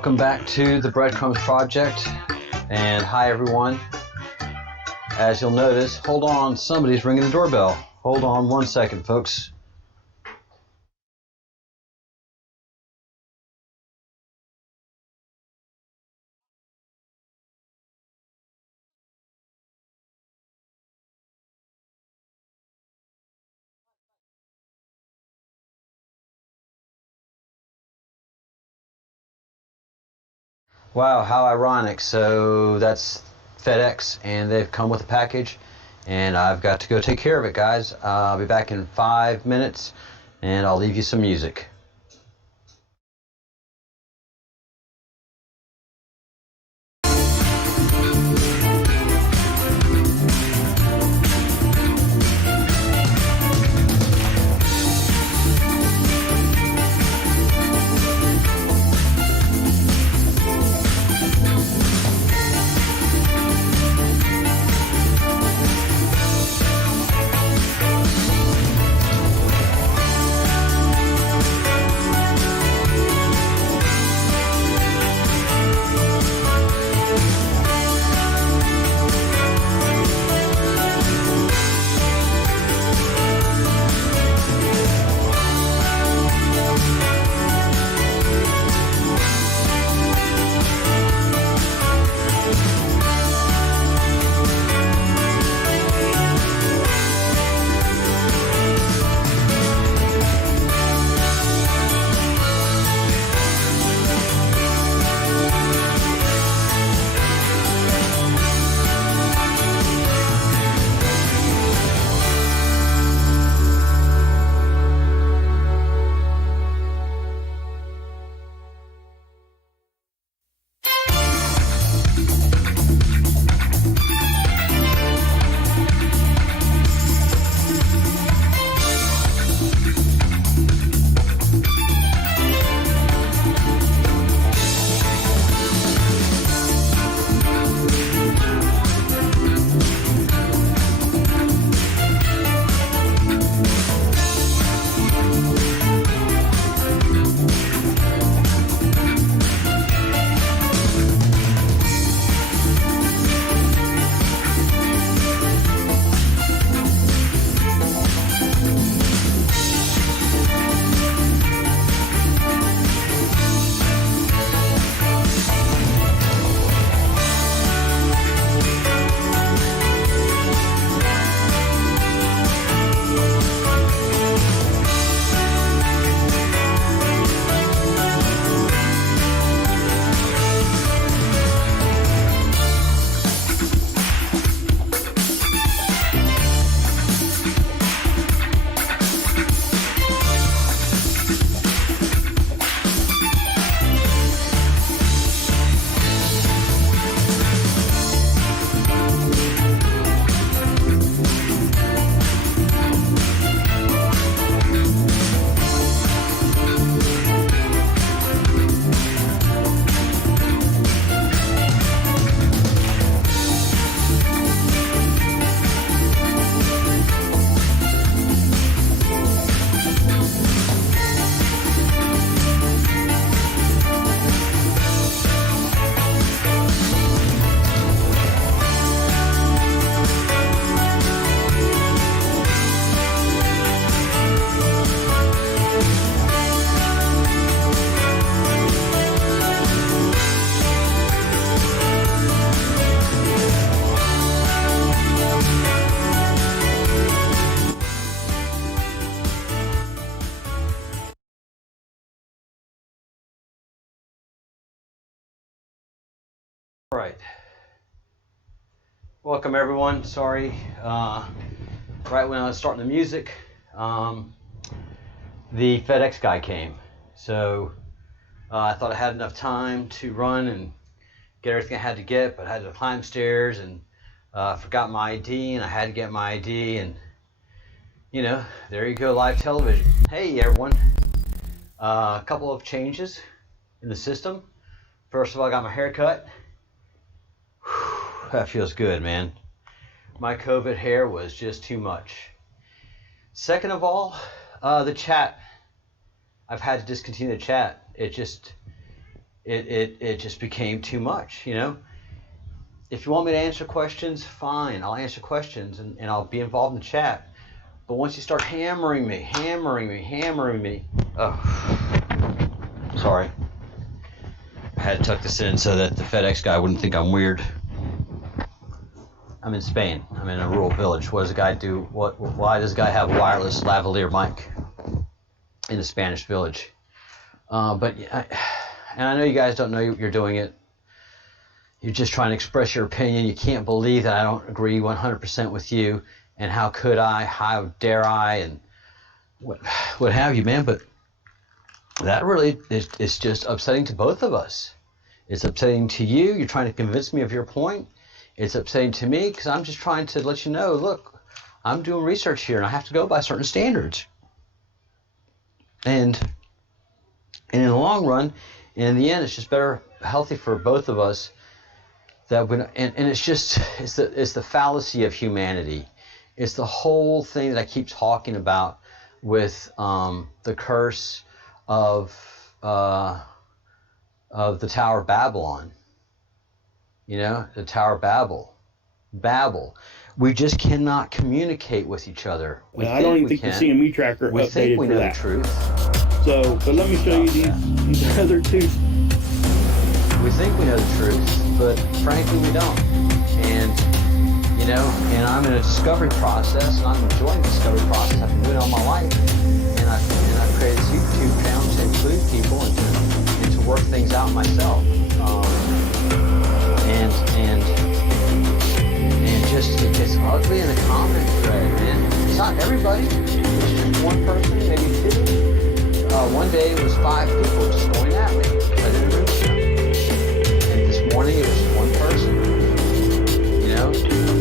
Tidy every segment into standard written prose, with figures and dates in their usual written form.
Welcome back to the Breadcrumbs project, and hi everyone. As you'll notice, hold on, somebody's ringing the doorbell. Hold on 1 second, folks. Wow, how ironic. So that's FedEx, and they've come with a package, and I've got to go take care of it, guys. I'll be back in 5 minutes, and I'll leave you some music. All right. Welcome everyone. Sorry, right when I was starting the music, the FedEx guy came. So I thought I had enough time to run and get everything I had to get, but I had to climb stairs and forgot my ID, and I had to get my ID, and you know, there you go, live television. Hey everyone. A couple of changes in the system. First of all, I got my hair cut. That feels good, man. My COVID hair was just too much. Second of all, the chat. I've had to discontinue the chat. it just became too much, you know. If you want me to answer questions, fine, I'll answer questions and I'll be involved in the chat. But once you start hammering me, oh, sorry. I had to tuck this in so that the FedEx guy wouldn't think I'm weird. I'm in Spain. I'm in a rural village. What does a guy do? Why does a guy have a wireless lavalier mic in a Spanish village? And I know you guys don't know you're doing it. You're just trying to express your opinion. You can't believe that I don't agree 100% with you. And how could I? How dare I? And what have you, man? But that really is just upsetting to both of us. It's upsetting to you. You're trying to convince me of your point. It's upsetting to me because I'm just trying to let you know, look, I'm doing research here and I have to go by certain standards. And in the long run, in the end, it's just better, healthy for both of us. And it's the fallacy of humanity. It's the whole thing that I keep talking about with the curse of the Tower of Babylon. You know, the Tower of Babel. We just cannot communicate with each other. I don't even think the CME tracker we updated think we for know that. The truth. So, but let me show you these other two. We think we know the truth, but frankly we don't. And you know, and I'm in a discovery process, and I'm enjoying the discovery process. I've been doing it all my life, and I've created this YouTube channel to include people and to work things out myself. And just it gets ugly in the comment thread, man. It's not everybody. It's just one person, maybe two. One day it was 5 people just going at me. I didn't agree with them. And this morning it was just one person. You know?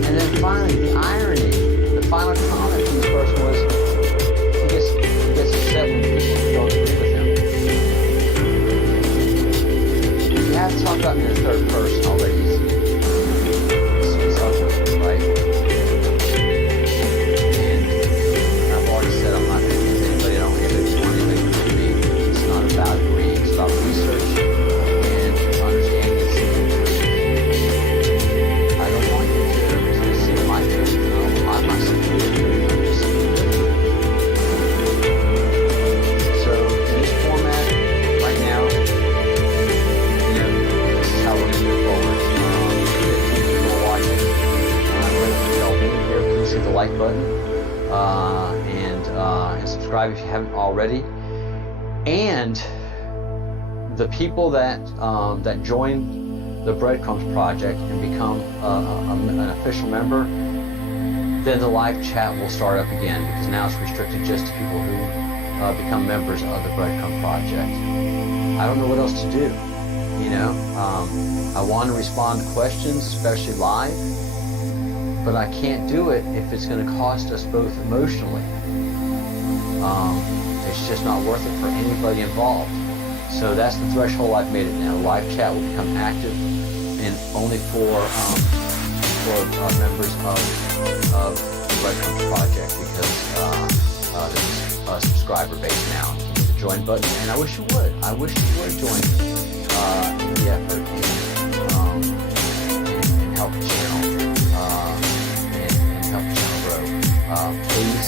And then finally, the irony, the final comment from this person was, he gets upset when people don't agree with him. You have to talk about me in the third person already. It's ugly, right? And I've already said I'm not going to use anybody. I don't have to do anything for me. It's not about agreeing. It's about research and understanding and seeking truth. I don't want you to seek my truth. No, I'm not seeking your truth. I'm just seeking your truth. So in this format, right now, you know, this is how we're going to move forward. If you're watching, I'm going to delve in here. Please hit the like button and subscribe if you haven't already. And the people that join the Breadcrumbs project and become an official member, then the live chat will start up again, because now it's restricted just to people who become members of the Breadcrumbs project. I don't know what else to do. You know, I want to respond to questions, especially live, but I can't do it if it's going to cost us both emotionally. It's just not worth it for anybody involved. So that's the threshold I've made it now. Live chat will become active and only for members of the Breadcrumbs project, because this is a subscriber base now. You hit the join button, and I wish you would. I wish you would join the effort and help the channel and help the channel grow. Please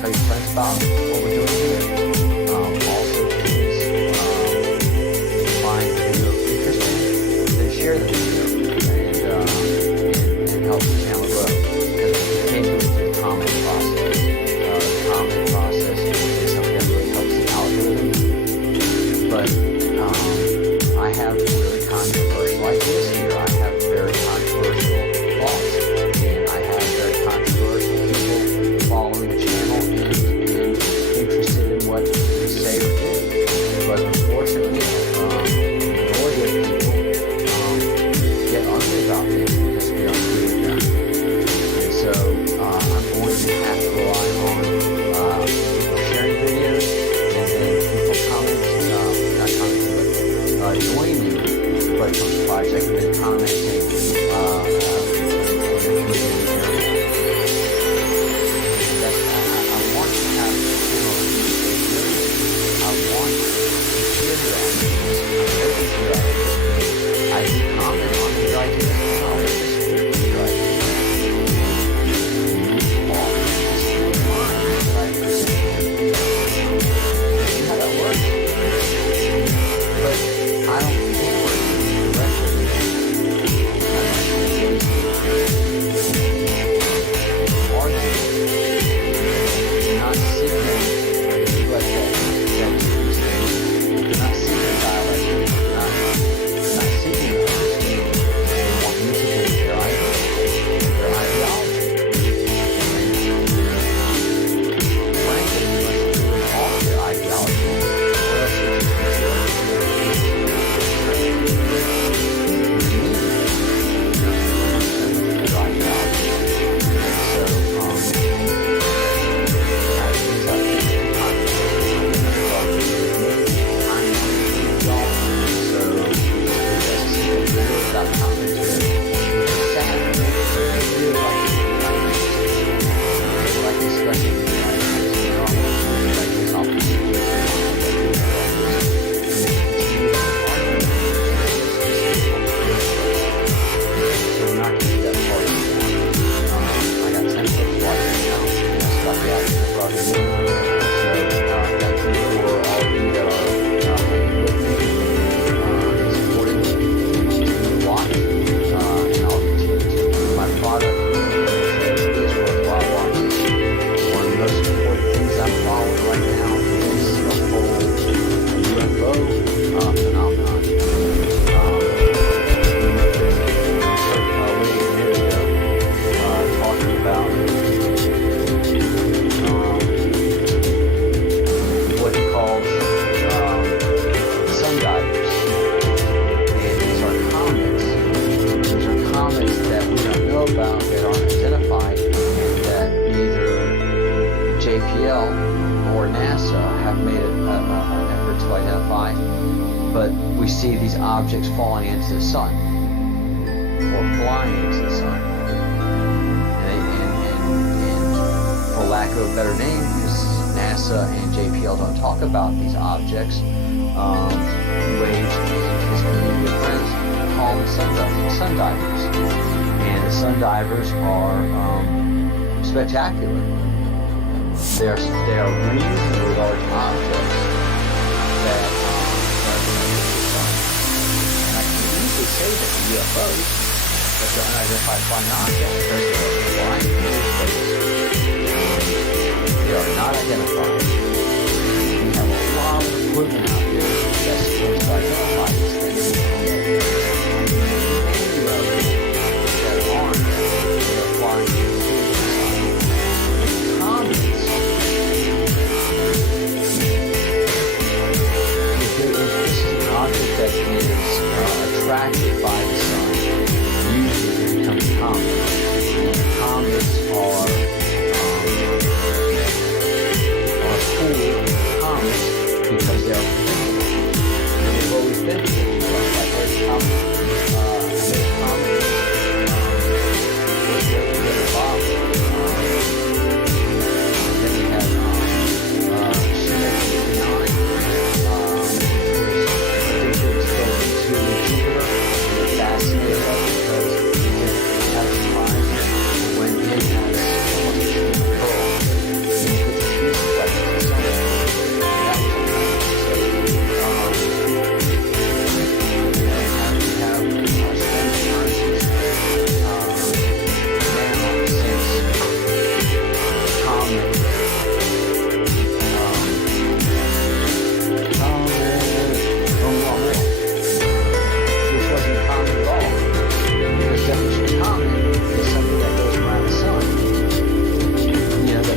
tell your friends about what we're doing here. Also, please find the video interesting, then share the video and help the channel grow. Because we can't do it through the comment process. The comment process is something that really helps the algorithm. But I have really controversial ideas here. I have very controversial thoughts, and I have very controversial people following the channel and know about that aren't identified that either JPL or NASA have made an effort to identify, but we see these objects falling into the sun or flying into the sun. And for lack of a better name, because NASA and JPL don't talk about these objects, Wage and his community of friends call them sun divers. And the sun divers are spectacular. They are reasonably large objects that are in the sun. And I can easily say that the UFOs, that they're unidentified flying objects, because they're flying in space. They are not identified. We have a lot of equipment out there that's supposed to identify these things. Many of them that aren't, they're flying in space. Comets. This is an object that is attracted by the sun. Usually it becomes comets. And comets are cool comets because they are predictable. And they've always been predictable. Like there's comets, was really good at Bob. Then we had Shimei 59, which was predicted to go into Jupiter. It fascinated us because at the time when it has almost a pearl, you put the pieces like this on it. That was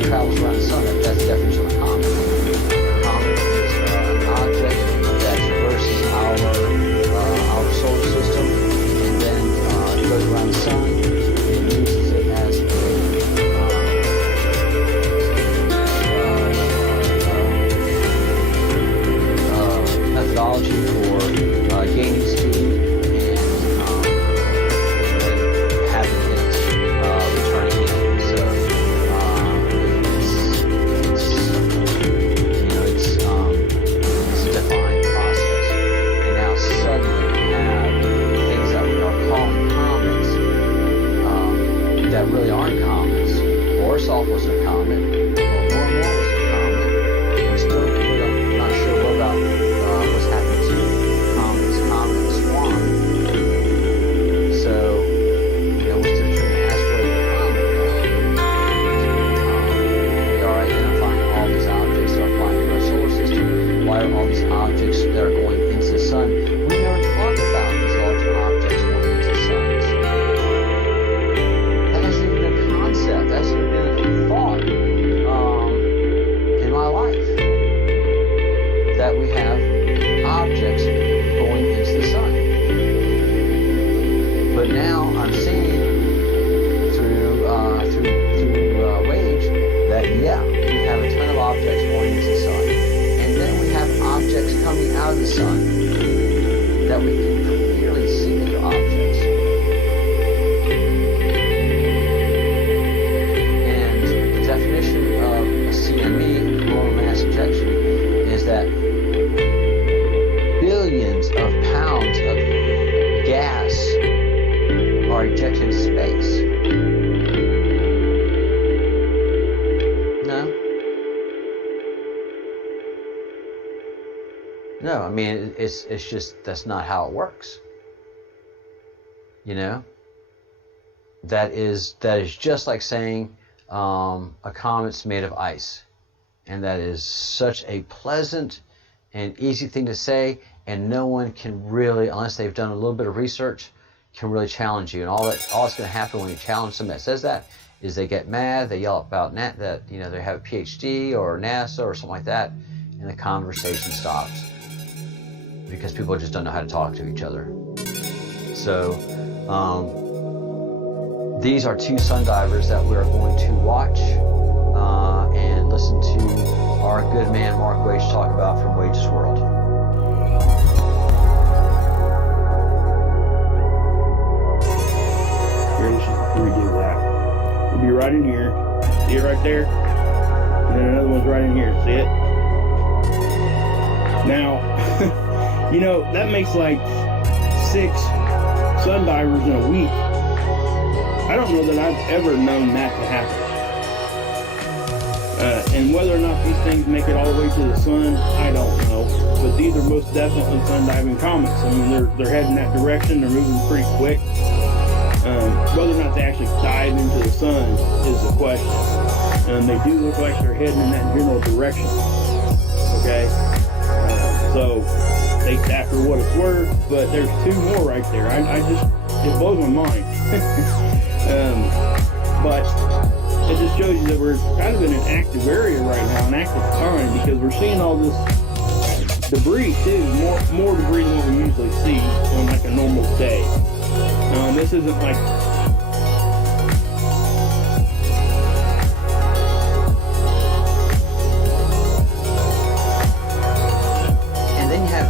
travels around the sun. That's the definition of a comet. A comet is an object that traverses our solar system, and then it goes around the sun. It uses it as a methodology for gaining speed and having it returning in. So it's a defined process. And now suddenly we have things that we are calling comets that really aren't comets. Borisov was a comet, or Wormhole was a comet. We're still not sure what about what's happening to comets, Comet and Swan. So, what's the difference between an asteroid and a comet now? We are identifying all these objects that are flying through our solar system. Why are all these objects that are going into the sun? We never talked about these large objects going into the sun. That hasn't even been a concept. That hasn't even been a thought in my life. That we have objects going into the sun. But now I'm seeing through Wage that we have a ton of objects going into the sun. And then we have objects coming out of the sun that we can clearly see that they're objects. And the definition of a CME, coronal mass ejection, is that billions of pounds of gas are ejected into space. No, I mean, it's just, that's not how it works. That is just like saying a comet's made of ice. And that is such a pleasant and easy thing to say, and no one can really, unless they've done a little bit of research, can really challenge you. And all that's going to happen when you challenge somebody that says that is they get mad, they yell about that they have a PhD or NASA or something like that, and the conversation stops. Because people just don't know how to talk to each other. So these are two sun divers that we're going to watch and listen to our good man Mark Wage talk about from Wage's World. Here, let's just redo that. We'll be right in here. See it right there? And then another one's right in here. See it? Now, you know, that makes like 6 sun divers in a week. I don't know that I've ever known that to happen. And whether or not these things make it all the way to the sun, I don't know. But these are most definitely sun diving comets. I mean, they're heading that direction. They're moving pretty quick. Whether or not they actually dive into the sun is the question. They do look like they're heading in that general direction. Okay? So take that for what it's worth, but there's 2 more right there. It blows my mind. But it just shows you that we're kind of in an active area right now, an active time, because we're seeing all this debris too, more debris than what we usually see on like a normal day. This isn't like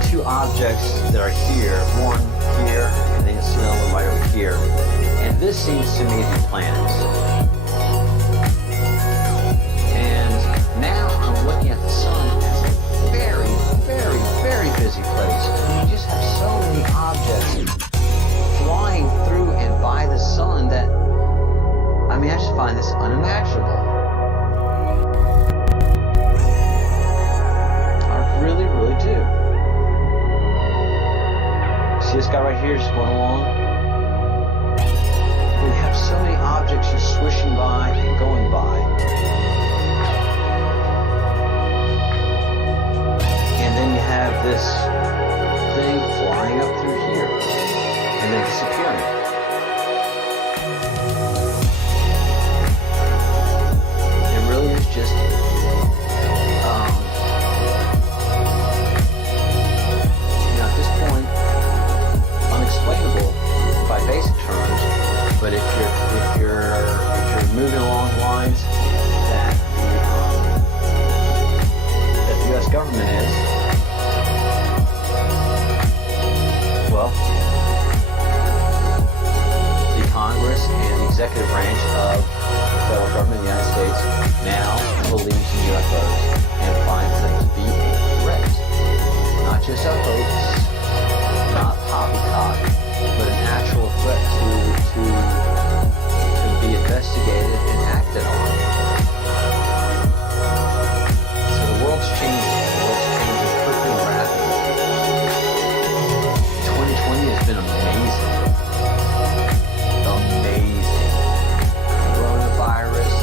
two objects that are here, one here, and then another one right over here. And this seems to me to be planets. And now I'm looking at the sun as a very, very, very busy place. You just have so many objects flying through and by the sun that, I mean, I just find this unimaginable. I really, really do. See this guy right here just going along? We have so many objects just swishing by and going by. And then you have this thing flying up through here and then disappearing. It really is just unexplainable by basic terms, but if you're moving along the lines that the U.S. government is, well, the Congress and the executive branch of the federal government of the United States now believes in UFOs and finds them to be a threat, not just a hoax, not poppycock, but an actual threat to be investigated and acted on. So the world's changing. The world's changing quickly and rapidly. 2020 has been amazing. Amazing. Coronavirus,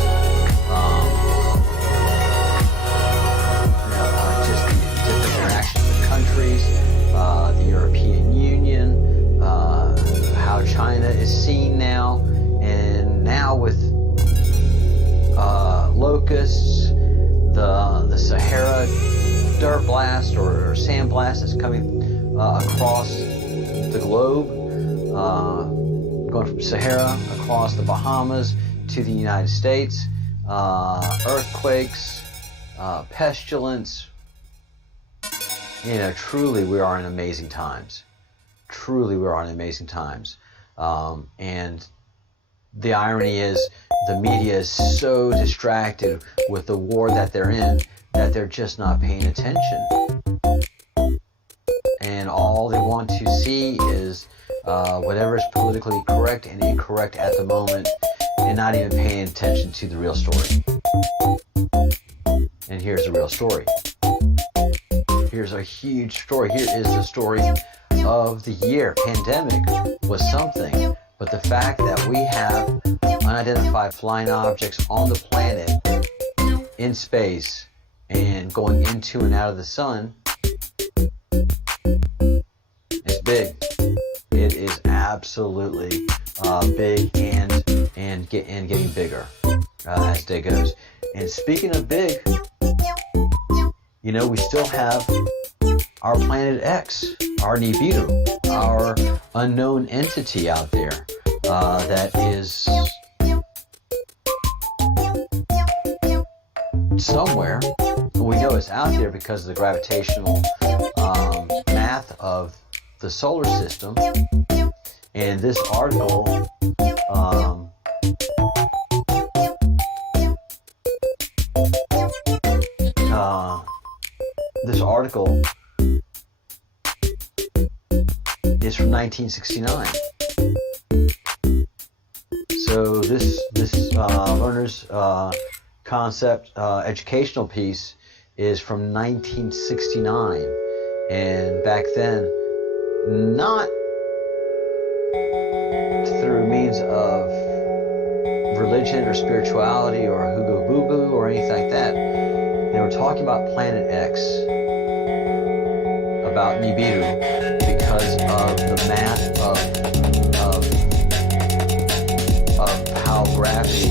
just the different interactions with countries, the European Union, how China is seen now, and now with locusts, the Sahara dirt blast or sand blast that's coming across the globe, going from Sahara across the Bahamas to the United States, earthquakes, pestilence. You know, truly we are in amazing times. Truly we are in amazing times. And the irony is the media is so distracted with the war that they're in that they're just not paying attention. And all they want to see is whatever is politically correct and incorrect at the moment, and not even paying attention to the real story. And here's the real story. Here's a huge story. Here is the story of the year. Pandemic was something, but the fact that we have unidentified flying objects on the planet, in space, and going into and out of the sun is big. It is absolutely big and getting bigger as day goes. And speaking of big, you know, we still have our Planet X, our Nibiru, our unknown entity out there that is somewhere. We know it's out there because of the gravitational math of the solar system. And this article is from 1969. So this learner's concept educational piece is from 1969, and back then, not through means of religion or spirituality or hoogoo boo boo or anything like that. They were talking about Planet X, about Nibiru, because of the math of how gravity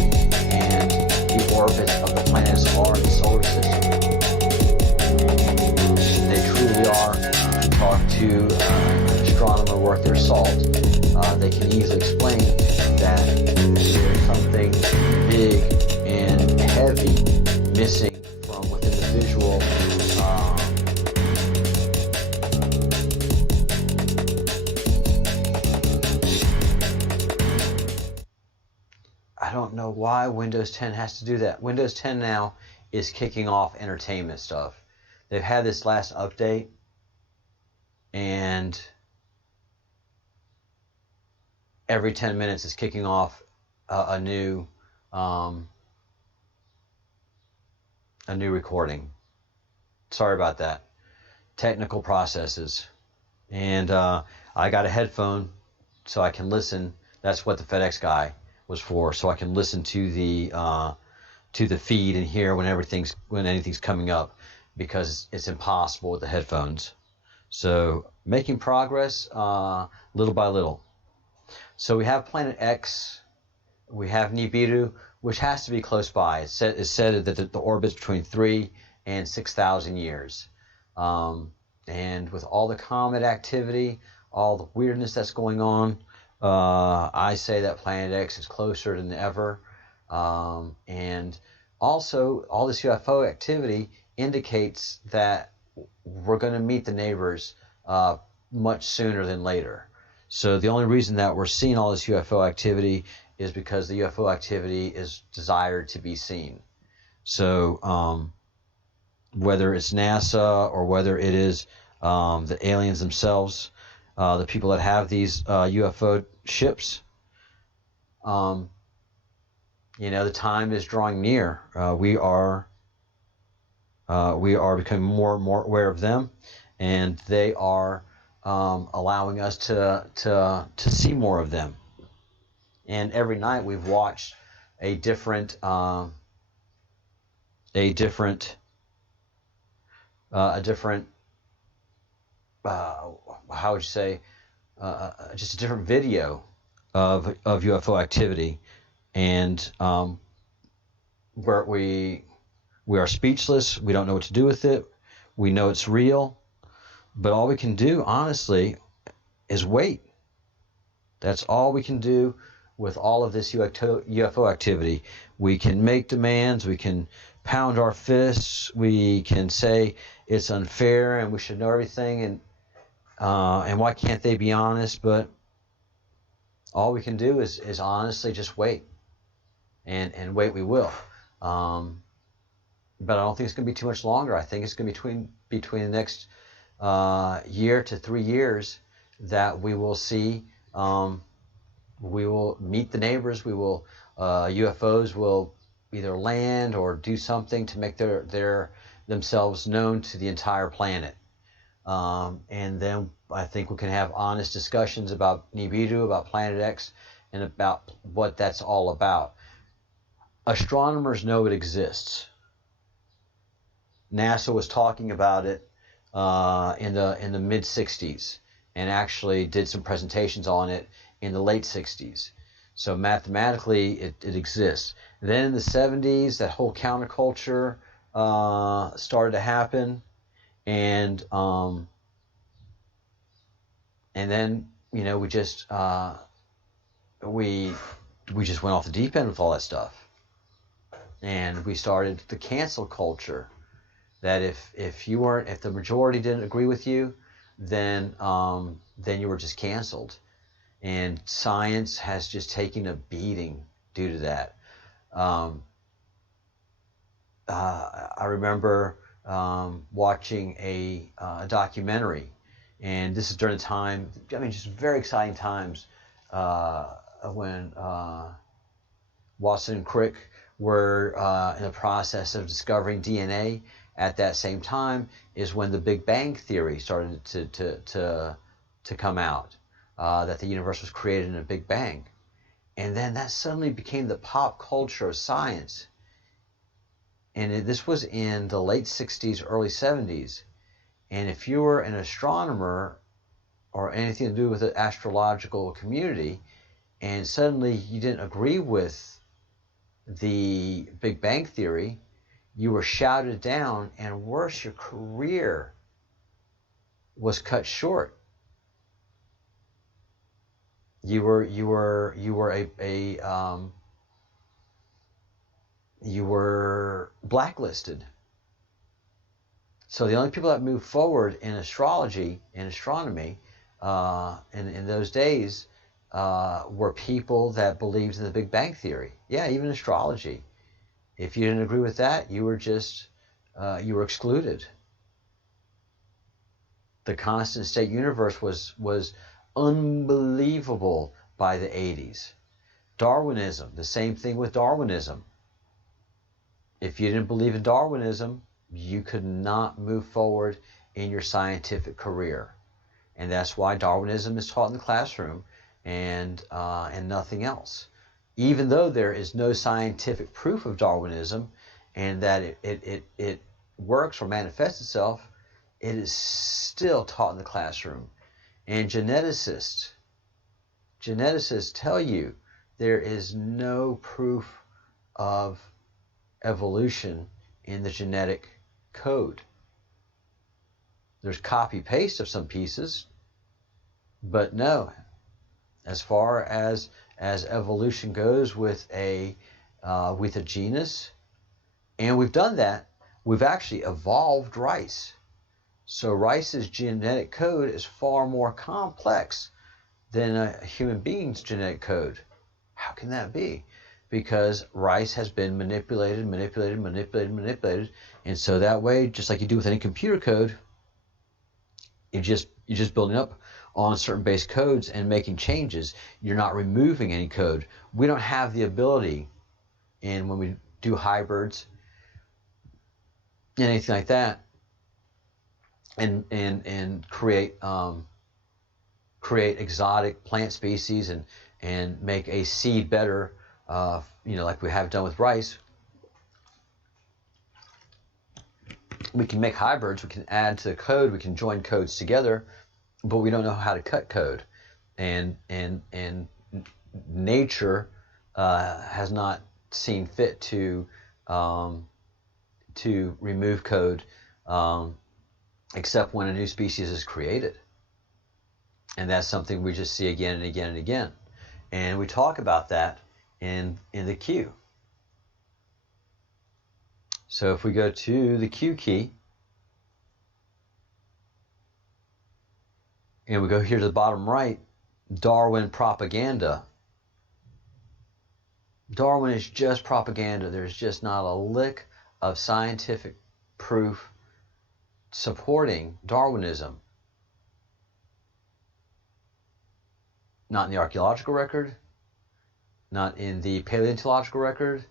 and the orbits of the planets are in the solar system. They truly are. Talk to an astronomer worth their salt. They can easily explain that there's something big and heavy missing from within the visual I don't know why Windows 10 has to do that. Windows 10 now is kicking off entertainment stuff. They've had this last update, and every 10 minutes is kicking off a new recording. Sorry about that. Technical processes. And I got a headphone so I can listen. That's what the FedEx guy was for, so I can listen to the feed and hear when anything's coming up, because it's impossible with the headphones. So making progress little by little. So we have Planet X, we have Nibiru, which has to be close by. It's said that the orbit's between 3,000 and 6,000 years. And with all the comet activity, all the weirdness that's going on, I say that Planet X is closer than ever. And also, all this UFO activity indicates that we're going to meet the neighbors much sooner than later. So the only reason that we're seeing all this UFO activity is because the UFO activity is desired to be seen. So whether it's NASA or whether it is the aliens themselves, the people that have these UFO ships, the time is drawing near. We are becoming more and more aware of them, and they are allowing us to see more of them. And every night we've watched a different how would you say, just a different video of UFO activity, and where we are speechless. We don't know what to do with it. We know it's real, but all we can do, honestly, is wait. That's all we can do with all of this UFO activity. We can make demands. We can pound our fists. We can say it's unfair and we should know everything, and why can't they be honest? But all we can do is honestly just wait, and wait we will. But I don't think it's going to be too much longer. I think it's going to be between the next year to 3 years that we will see. We will meet the neighbors. We will UFOs will either land or do something to make themselves known to the entire planet. And then I think we can have honest discussions about Nibiru, about Planet X, and about what that's all about. Astronomers know it exists. NASA was talking about it in the mid 60s, and actually did some presentations on it in the late 60s. So mathematically it exists. Then in the 70s, that whole counterculture started to happen, and then we just went off the deep end with all that stuff. And we started the cancel culture, that if the majority didn't agree with you, then you were just canceled. And science has just taken a beating due to that. I remember watching a documentary, and this is during the time, just very exciting times, when Watson and Crick were in the process of discovering DNA. At that same time is when the Big Bang Theory started to come out, that the universe was created in a Big Bang. And then that suddenly became the pop culture of science. And this was in the late 60s, early 70s. And if you were an astronomer or anything to do with the astrological community, and suddenly you didn't agree with the Big Bang Theory, you were shouted down, and worse, your career was cut short. You were blacklisted. So the only people that moved forward in astrology and astronomy in those days were people that believed in the Big Bang Theory. Yeah, even astrology. If you didn't agree with that, you were just you were excluded. The constant state universe was unbelievable by the 80s. Darwinism, the same thing with Darwinism. If you didn't believe in Darwinism, you could not move forward in your scientific career. And that's why Darwinism is taught in the classroom and nothing else. Even though there is no scientific proof of Darwinism and that it works or manifests itself, it is still taught in the classroom. And geneticists tell you there is no proof of evolution in the genetic code. There's copy-paste of some pieces, but no. As far as evolution goes with a genus, and we've done that, we've actually evolved rice. So rice's genetic code is far more complex than a human being's genetic code. How can that be? Because rice has been manipulated, and so that way, just like you do with any computer code, you're just building up on certain base codes and making changes. You're not removing any code. We don't have the ability, and when we do hybrids and anything like that, and create exotic plant species and make a seed better, like we have done with rice. We can make hybrids, we can add to the code, we can join codes together, but we don't know how to cut code. And nature has not seen fit to remove code except when a new species is created. And that's something we just see again and again and again. And we talk about that in the Q. So if we go to the Q key, and we go here to the bottom right, Darwin propaganda. Darwin is just propaganda. There's just not a lick of scientific proof supporting Darwinism. Not in the archaeological record, not in the paleontological record,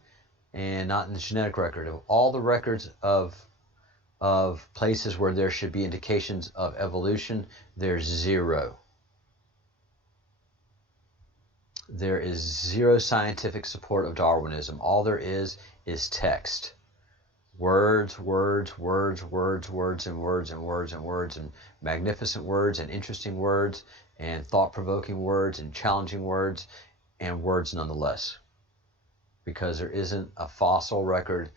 and not in the genetic record. Of all the records of places where there should be indications of evolution, there's zero. There is zero scientific support of Darwinism. All there is text. Words, and magnificent words, and interesting words, and thought-provoking words, and challenging words, and words nonetheless. Because there isn't a fossil record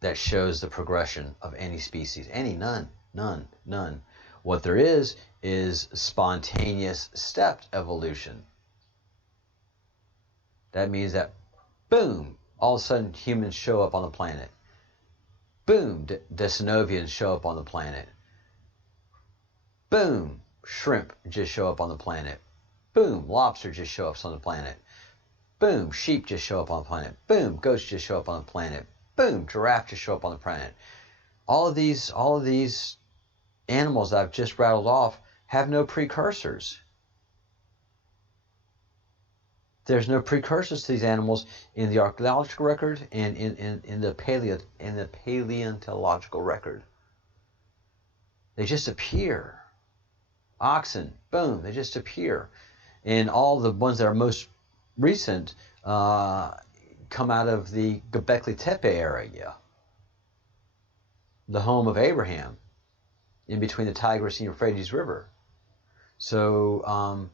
that shows the progression of any species. None. What there is spontaneous stepped evolution. That means that, boom, All of a sudden, humans show up on the planet. Boom, Decinovians show up on the planet. Boom, shrimp just show up on the planet. Boom, lobster just show up on the planet. Boom, sheep just show up on the planet. Boom, goats just show up on the planet. Boom, giraffe just show up on the planet. All of these animals that I've just rattled off have no precursors. There's no precursors to these animals in the archaeological record and in the paleontological record. They just appear. Oxen, boom, they just appear. And all the ones that are most recent come out of the Göbekli Tepe area, the home of Abraham, in between the Tigris and Euphrates River. So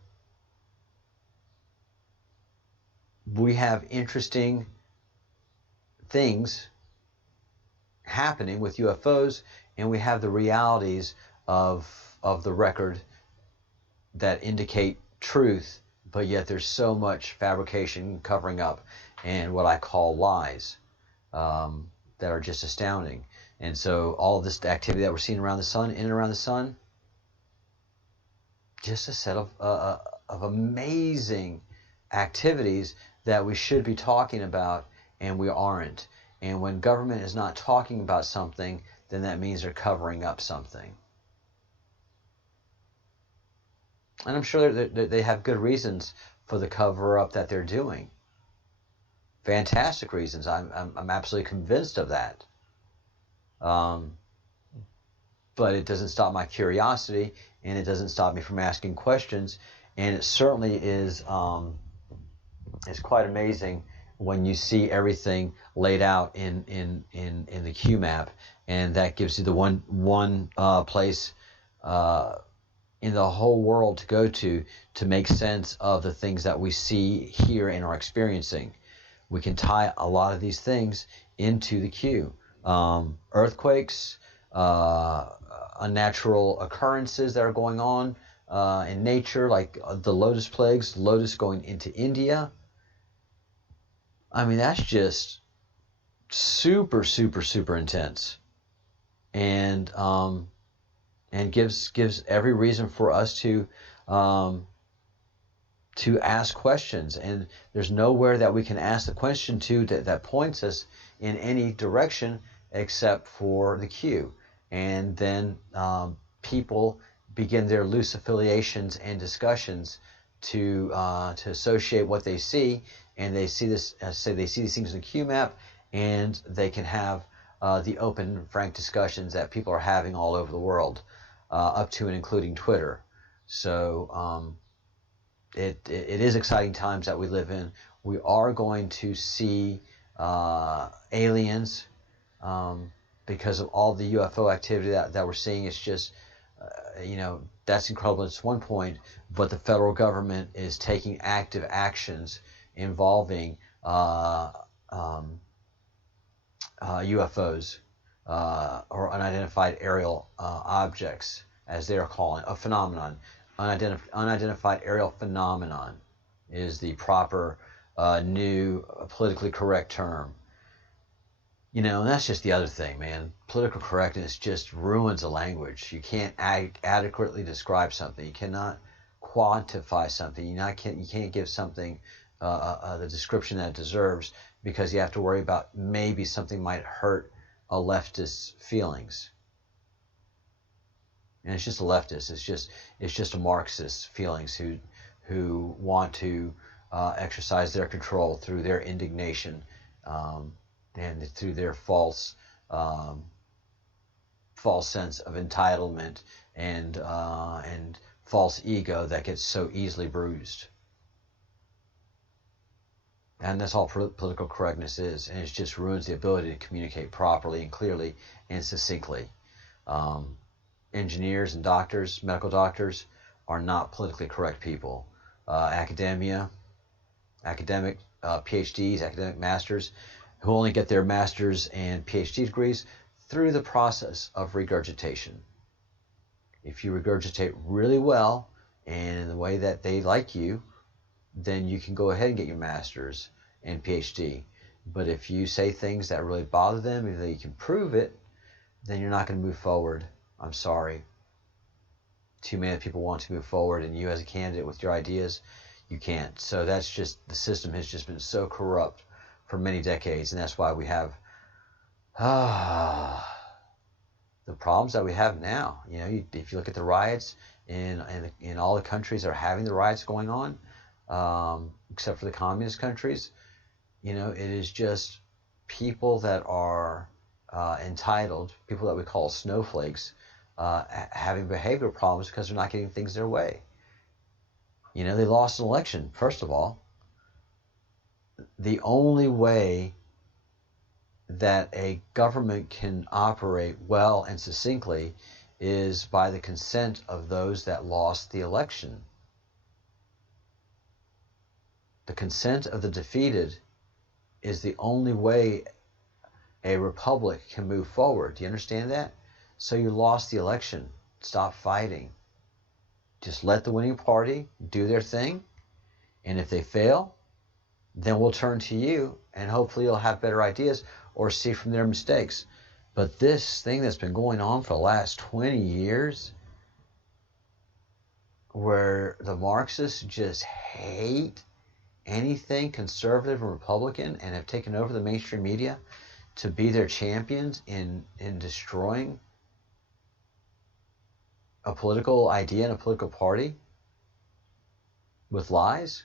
we have interesting things happening with UFOs, and we have the realities of the record that indicate truth, but yet there's so much fabrication, covering up, and what I call lies that are just astounding. And so all of this activity that we're seeing around the sun, in and around the sun, just a set of amazing activities that we should be talking about, and we aren't. And when government is not talking about something, then that means they're covering up something. And I'm sure that they have good reasons for the cover-up that they're doing. Fantastic reasons. I'm absolutely convinced of that. But it doesn't stop my curiosity, and it doesn't stop me from asking questions. And it certainly is quite amazing when you see everything laid out in the Q map, and that gives you the one place in the whole world to go to make sense of the things that we see, hear, and are experiencing. We can tie a lot of these things into the Q. Earthquakes, unnatural occurrences that are going on in nature, like the lotus plagues, lotus going into India. I mean, that's just super, super, super intense, and gives every reason for us to ask questions. And there's nowhere that we can ask the question to that points us in any direction except for the Q. And then people begin their loose affiliations and discussions to associate what they see, and they see this, they see these things in the Q map, and they can have the open, frank discussions that people are having all over the world, up to and including Twitter. So it is exciting times that we live in. We are going to see aliens because of all the UFO activity that we're seeing. It's just, that's incredible. It's one point, but the federal government is taking active actions involving UFOs, or unidentified aerial objects, as they are calling a phenomenon. Unidentified aerial phenomenon is the proper new politically correct term. And that's just the other thing, man. Political correctness just ruins a language. You can't adequately describe something. You cannot quantify something. You can't give something the description that it deserves, because you have to worry about maybe something might hurt a leftist's feelings. And it's just a leftist. It's just a Marxist feelings who want to exercise their control through their indignation, and through their false sense of entitlement and false ego that gets so easily bruised. And that's all political correctness is, and it just ruins the ability to communicate properly and clearly and succinctly. Engineers and doctors, medical doctors, are not politically correct people. Academic PhDs, academic masters, who only get their master's and PhD degrees through the process of regurgitation. If you regurgitate really well and in the way that they like you, then you can go ahead and get your master's and PhD. But if you say things that really bother them, even though you can prove it, then you're not going to move forward. I'm sorry. Too many people want to move forward, and you as a candidate with your ideas, you can't. So that's just, the system has just been so corrupt for many decades, and that's why we have the problems that we have now. You know, if you look at the riots in all the countries that are having the riots going on, except for the communist countries, you know, it is just people that are entitled, people that we call snowflakes, having behavioral problems because they're not getting things their way. You know, they lost an election, first of all. The only way that a government can operate well and succinctly is by the consent of those that lost the election. The consent of the defeated is the only way a republic can move forward. Do you understand that? So you lost the election. Stop fighting. Just let the winning party do their thing. And if they fail, then we'll turn to you, and hopefully you'll have better ideas or see from their mistakes. But this thing that's been going on for the last 20 years, where the Marxists just hate anything conservative and Republican and have taken over the mainstream media to be their champions in destroying a political idea and a political party with lies.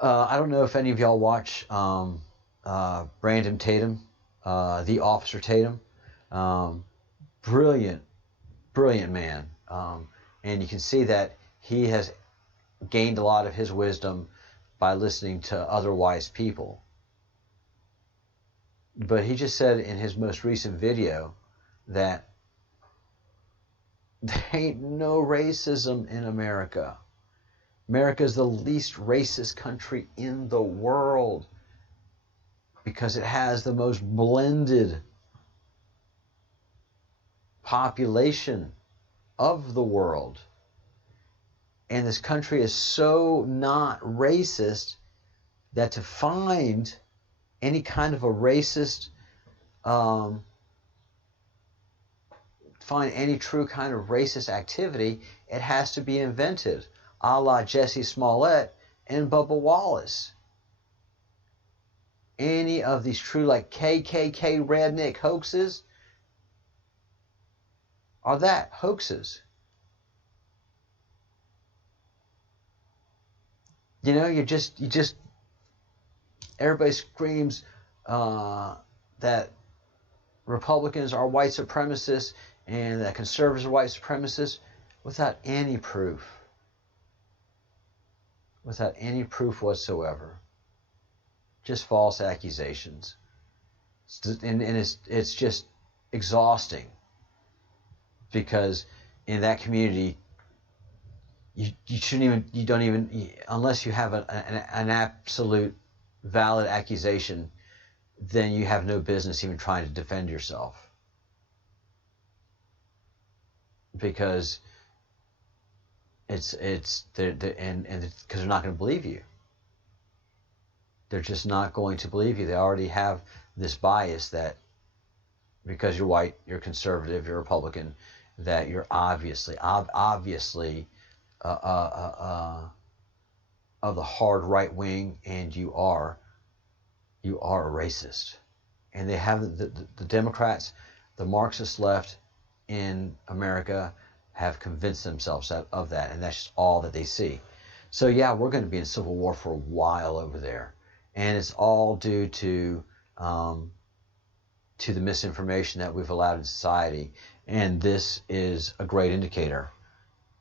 I don't know if any of y'all watch Brandon Tatum, the Officer Tatum. Brilliant man. And you can see that he has gained a lot of his wisdom by listening to other wise people. But he just said in his most recent video that there ain't no racism in America. America is the least racist country in the world because it has the most blended population of the world. And this country is so not racist that to find any kind of a racist, find any true kind of racist activity, it has to be invented, a la Jesse Smollett and Bubba Wallace. Any of these true like KKK redneck hoaxes are that, hoaxes. You know, you just everybody screams that Republicans are white supremacists and that conservatives are white supremacists without any proof. Without any proof whatsoever. Just false accusations. And it's just exhausting because in that community you don't even, unless you have an absolute valid accusation, then you have no business even trying to defend yourself. Because because they're not going to believe you. They're just not going to believe you. They already have this bias that because you're white, you're conservative, you're Republican, that you're obviously of the hard right wing, and you are a racist. And they have the Democrats, the Marxist left in America have convinced themselves of that, and that's just all that they see. So yeah, we're going to be in civil war for a while over there, and it's all due to the misinformation that we've allowed in society, and this is a great indicator.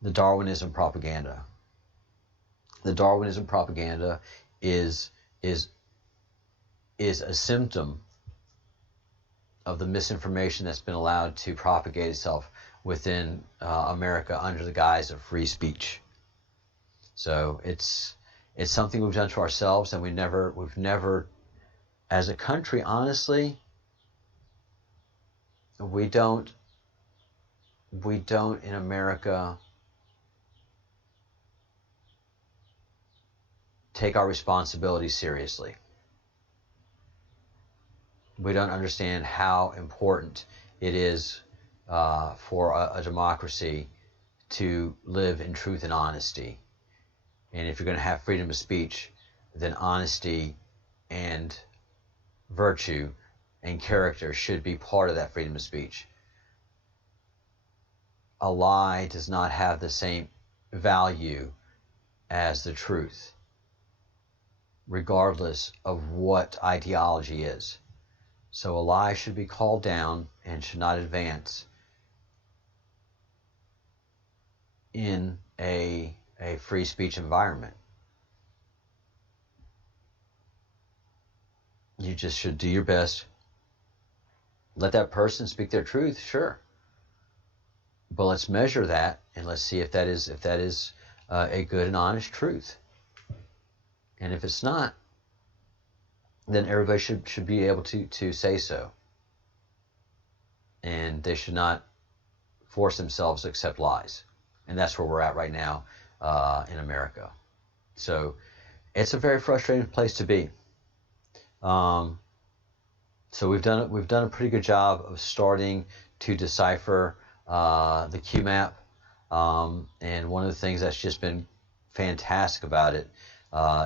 The Darwinism propaganda. The Darwinism propaganda is a symptom of the misinformation that's been allowed to propagate itself within America under the guise of free speech. So it's something we've done to ourselves, and we've never, as a country, honestly, we don't in America take our responsibility seriously. We don't understand how important it is for a democracy to live in truth and honesty. And if you're going to have freedom of speech, then honesty and virtue and character should be part of that freedom of speech. A lie does not have the same value as the truth, regardless of what ideology is. So a lie should be called down and should not advance in a free speech environment. You just should do your best. Let that person speak their truth, sure. But let's measure that and let's see if that is a good and honest truth. And if it's not, then everybody should be able to say so. And they should not force themselves to accept lies. And that's where we're at right now in America. So it's a very frustrating place to be. So we've done a pretty good job of starting to decipher the QMAP, and one of the things that's just been fantastic about it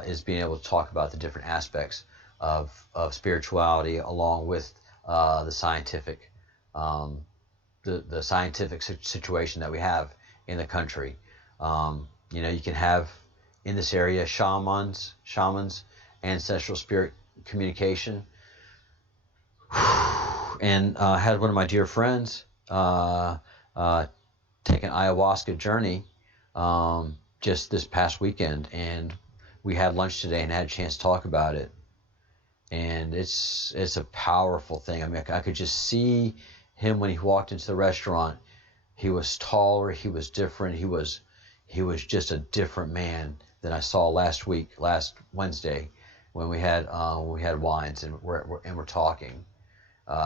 is being able to talk about the different aspects of spirituality along with the scientific the scientific situation that we have in the country. You can have in this area shamans, ancestral spirit communication. And I had one of my dear friends take an ayahuasca journey just this past weekend, and we had lunch today and had a chance to talk about it. And it's a powerful thing. I mean, I could just see him when he walked into the restaurant. He was taller, he was different, he was just a different man than I saw last Wednesday when we had wines and we're talking.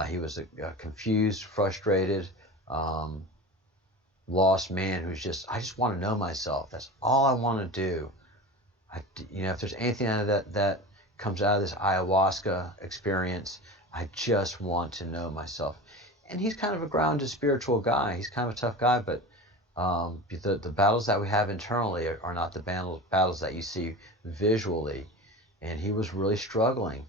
He was a confused, frustrated, lost man who's I just want to know myself. That's all I want to do. If there's anything out of that comes out of this ayahuasca experience, I just want to know myself. And he's kind of a grounded spiritual guy. He's kind of a tough guy, but the battles that we have internally are not the battles that you see visually. And he was really struggling.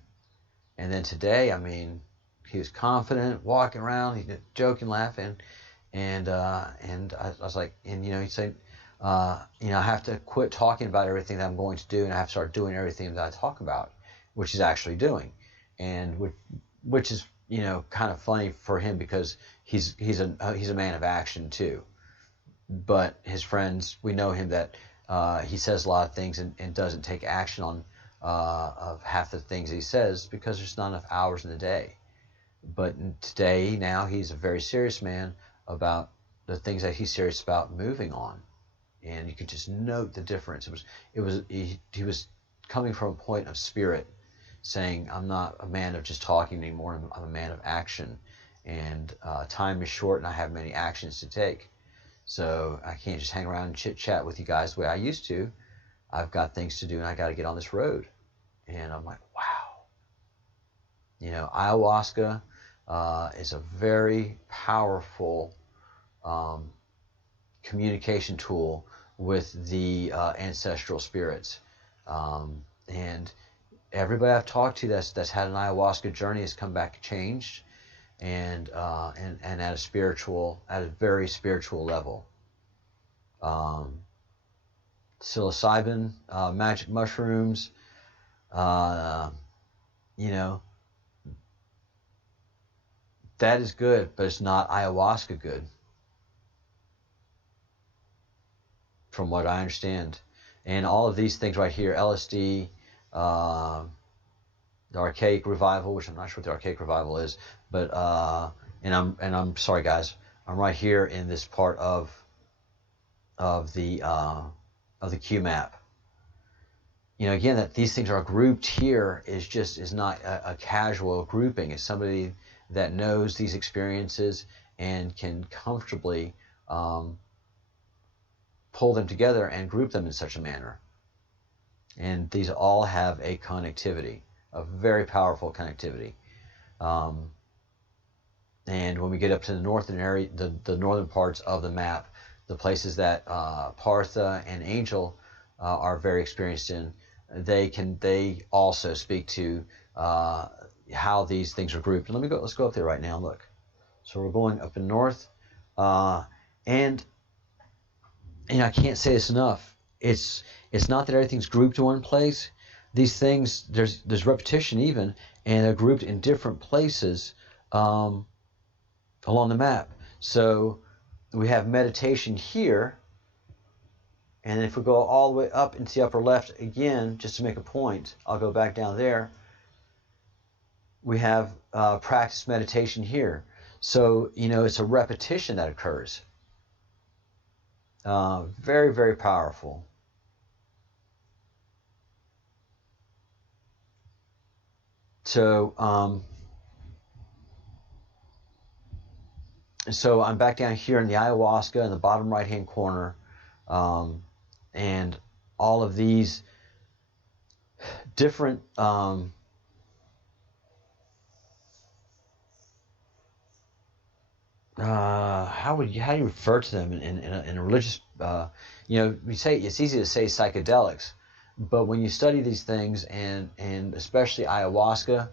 And then today, I mean, he was confident, walking around, he's joking, laughing, and I was like, and he said, I have to quit talking about everything that I'm going to do, and I have to start doing everything that I talk about, which he's actually doing, and which is kind of funny for him because he's a man of action too. But his friends, we know him that he says a lot of things and doesn't take action on of half the things he says because there's not enough hours in the day. But today, now he's a very serious man about the things that he's serious about moving on, and you could just note the difference. He was coming from a point of spirit, saying, "I'm not a man of just talking anymore. I'm a man of action, and time is short, and I have many actions to take. So I can't just hang around and chit chat with you guys the way I used to. I've got things to do, and I got to get on this road." And I'm like, wow. Ayahuasca is a very powerful communication tool with the ancestral spirits. And everybody I've talked to that's had an ayahuasca journey has come back changed and at a very spiritual level. Psilocybin, magic mushrooms, that is good, but it's not ayahuasca good, from what I understand. And all of these things right here, LSD, the archaic revival, which I'm not sure what the archaic revival is, but and I'm sorry guys, I'm right here in this part of the QMAP. Again, that these things are grouped here is not a casual grouping. It's somebody that knows these experiences and can comfortably pull them together and group them in such a manner. And these all have a connectivity, a very powerful connectivity. And when we get up to the northern area, the northern parts of the map, the places that Partha and Angel are very experienced in, they also speak to how these things are grouped. And let's go up there right now and look. So we're going up in north, and I can't say this enough. It's not that everything's grouped in one place. These things, there's repetition even, and they're grouped in different places along the map. So we have meditation here, and if we go all the way up into the upper left again, just to make a point, I'll go back down there. We have practice meditation here. So, it's a repetition that occurs. Very, very powerful. So I'm back down here in the ayahuasca in the bottom right-hand corner, and all of these different how do you refer to them in a religious, we say it's easy to say psychedelics, but when you study these things and especially ayahuasca,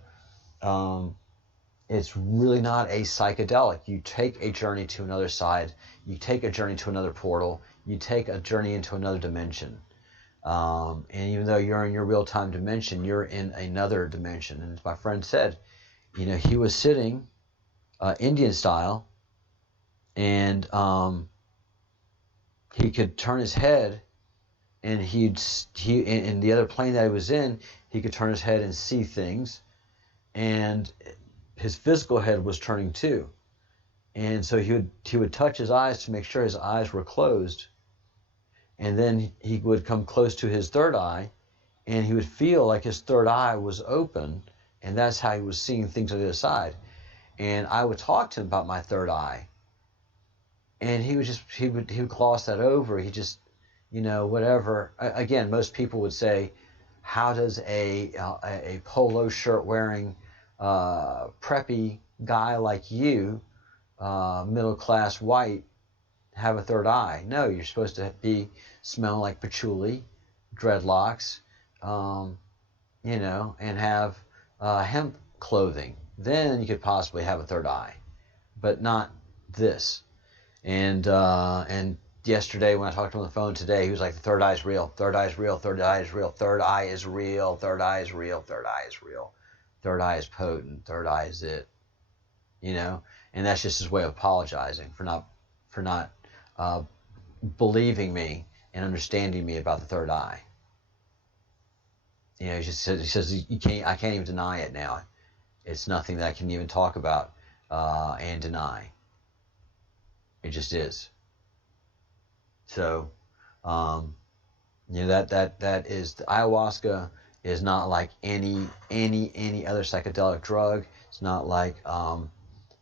it's really not a psychedelic. You take a journey to another side, you take a journey to another portal, you take a journey into another dimension, and even though you're in your real-time dimension, you're in another dimension. And as my friend said, he was sitting Indian style, and he could turn his head, and he in the other plane that he was in, he could turn his head and see things, and his physical head was turning too. And so he would touch his eyes to make sure his eyes were closed, and then he would come close to his third eye, and he would feel like his third eye was open, and that's how he was seeing things on the other side. And I would talk to him about my third eye, and he would gloss that over. He just, whatever. Again, most people would say, how does a polo shirt wearing preppy guy like you, middle class white, have a third eye? No, you're supposed to be smelling like patchouli, dreadlocks, and have hemp clothing. Then you could possibly have a third eye, but not this. And yesterday when I talked to him on the phone today, he was like, the third eye is real, third eye is real, third eye is real, third eye is real, third eye is real, third eye is real, third eye is potent, third eye is it. And that's just his way of apologizing for not believing me and understanding me about the third eye. He says I can't even deny it now. It's nothing that I can even talk about and deny. It just is. So, that is, the ayahuasca is not like any other psychedelic drug. It's not like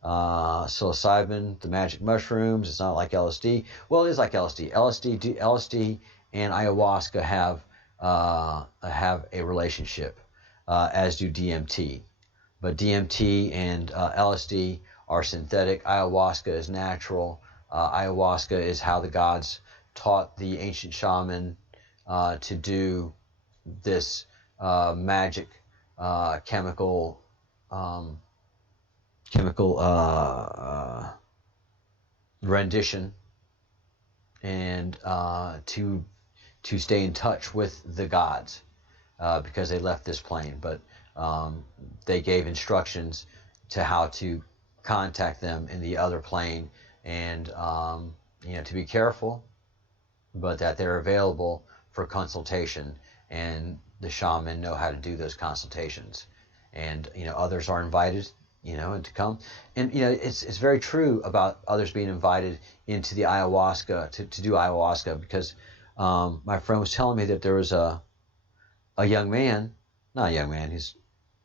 psilocybin, the magic mushrooms. It's not like LSD. Well, it is like LSD. LSD and ayahuasca have a relationship, as do DMT. But DMT and LSD are synthetic. Ayahuasca is natural. Ayahuasca is how the gods taught the ancient shaman to do this magic chemical rendition, and to stay in touch with the gods, because they left this plane, but they gave instructions to how to contact them in the other plane, and to be careful, but that they're available for consultation, and the shaman know how to do those consultations, and others are invited and to come, and it's very true about others being invited into the ayahuasca to do ayahuasca, because my friend was telling me that there was a young man, not a young man, he's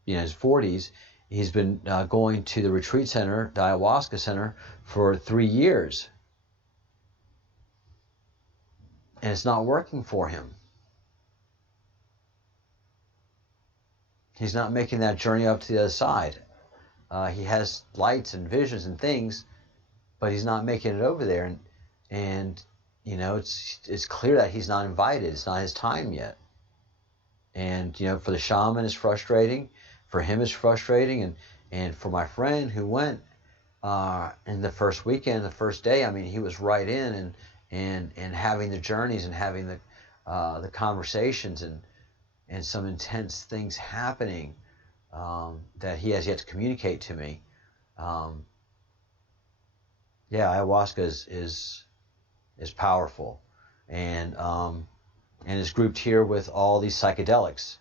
in his 40s. He's been going to the retreat center, the ayahuasca center, for 3 years. And it's not working for him. He's not making that journey up to the other side. He has lights and visions and things, but he's not making it over there. And you know, it's clear that he's not invited. It's not his time yet. And, you know, for the shaman it's frustrating. For him it's frustrating. And for my friend who went in the first weekend, the first day, I mean, he was right in and having the journeys and having the conversations and some intense things happening that he has yet to communicate to me. Yeah, ayahuasca is powerful, and is grouped here with all these psychedelics,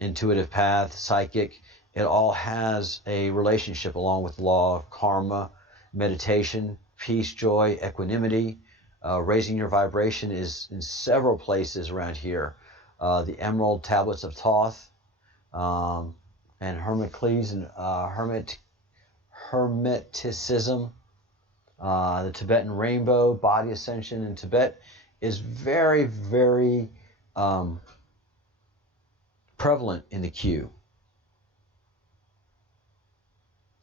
intuitive path, psychic. It all has a relationship along with law of karma, meditation, peace, joy, equanimity. Raising your vibration is in several places around here. The Emerald Tablets of Thoth, and Hermocles and Hermeticism. The Tibetan rainbow, body ascension in Tibet is very, very prevalent in the queue.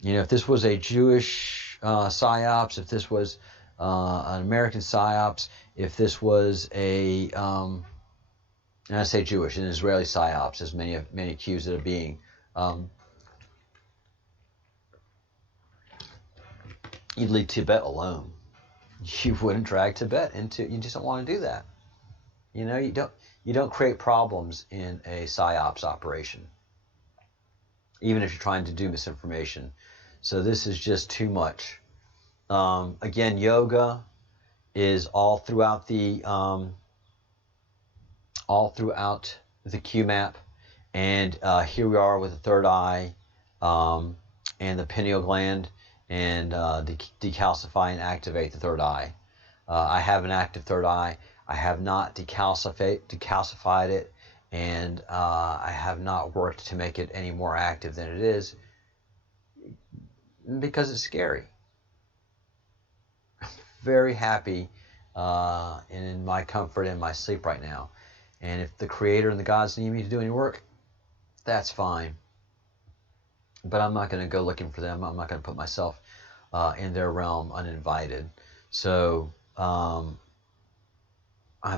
You know, if this was a Jewish psyops, if this was an American psyops, if this was a, and I say Jewish, an Israeli psyops, as many accuse it of being, you'd leave Tibet alone. You wouldn't drag Tibet into. You just don't want to do that. You know, you don't create problems in a psyops operation, even if you're trying to do misinformation. So this is just too much. Again, yoga is all throughout the QMAP, and here we are with the third eye and the pineal gland, and decalcify and activate the third eye. I have an active third eye. I have not decalcified it, and I have not worked to make it any more active than it is, because it's scary. I'm very happy in my comfort and my sleep right now. And if the Creator and the gods need me to do any work, that's fine. But I'm not going to go looking for them. I'm not going to put myself in their realm uninvited. So I've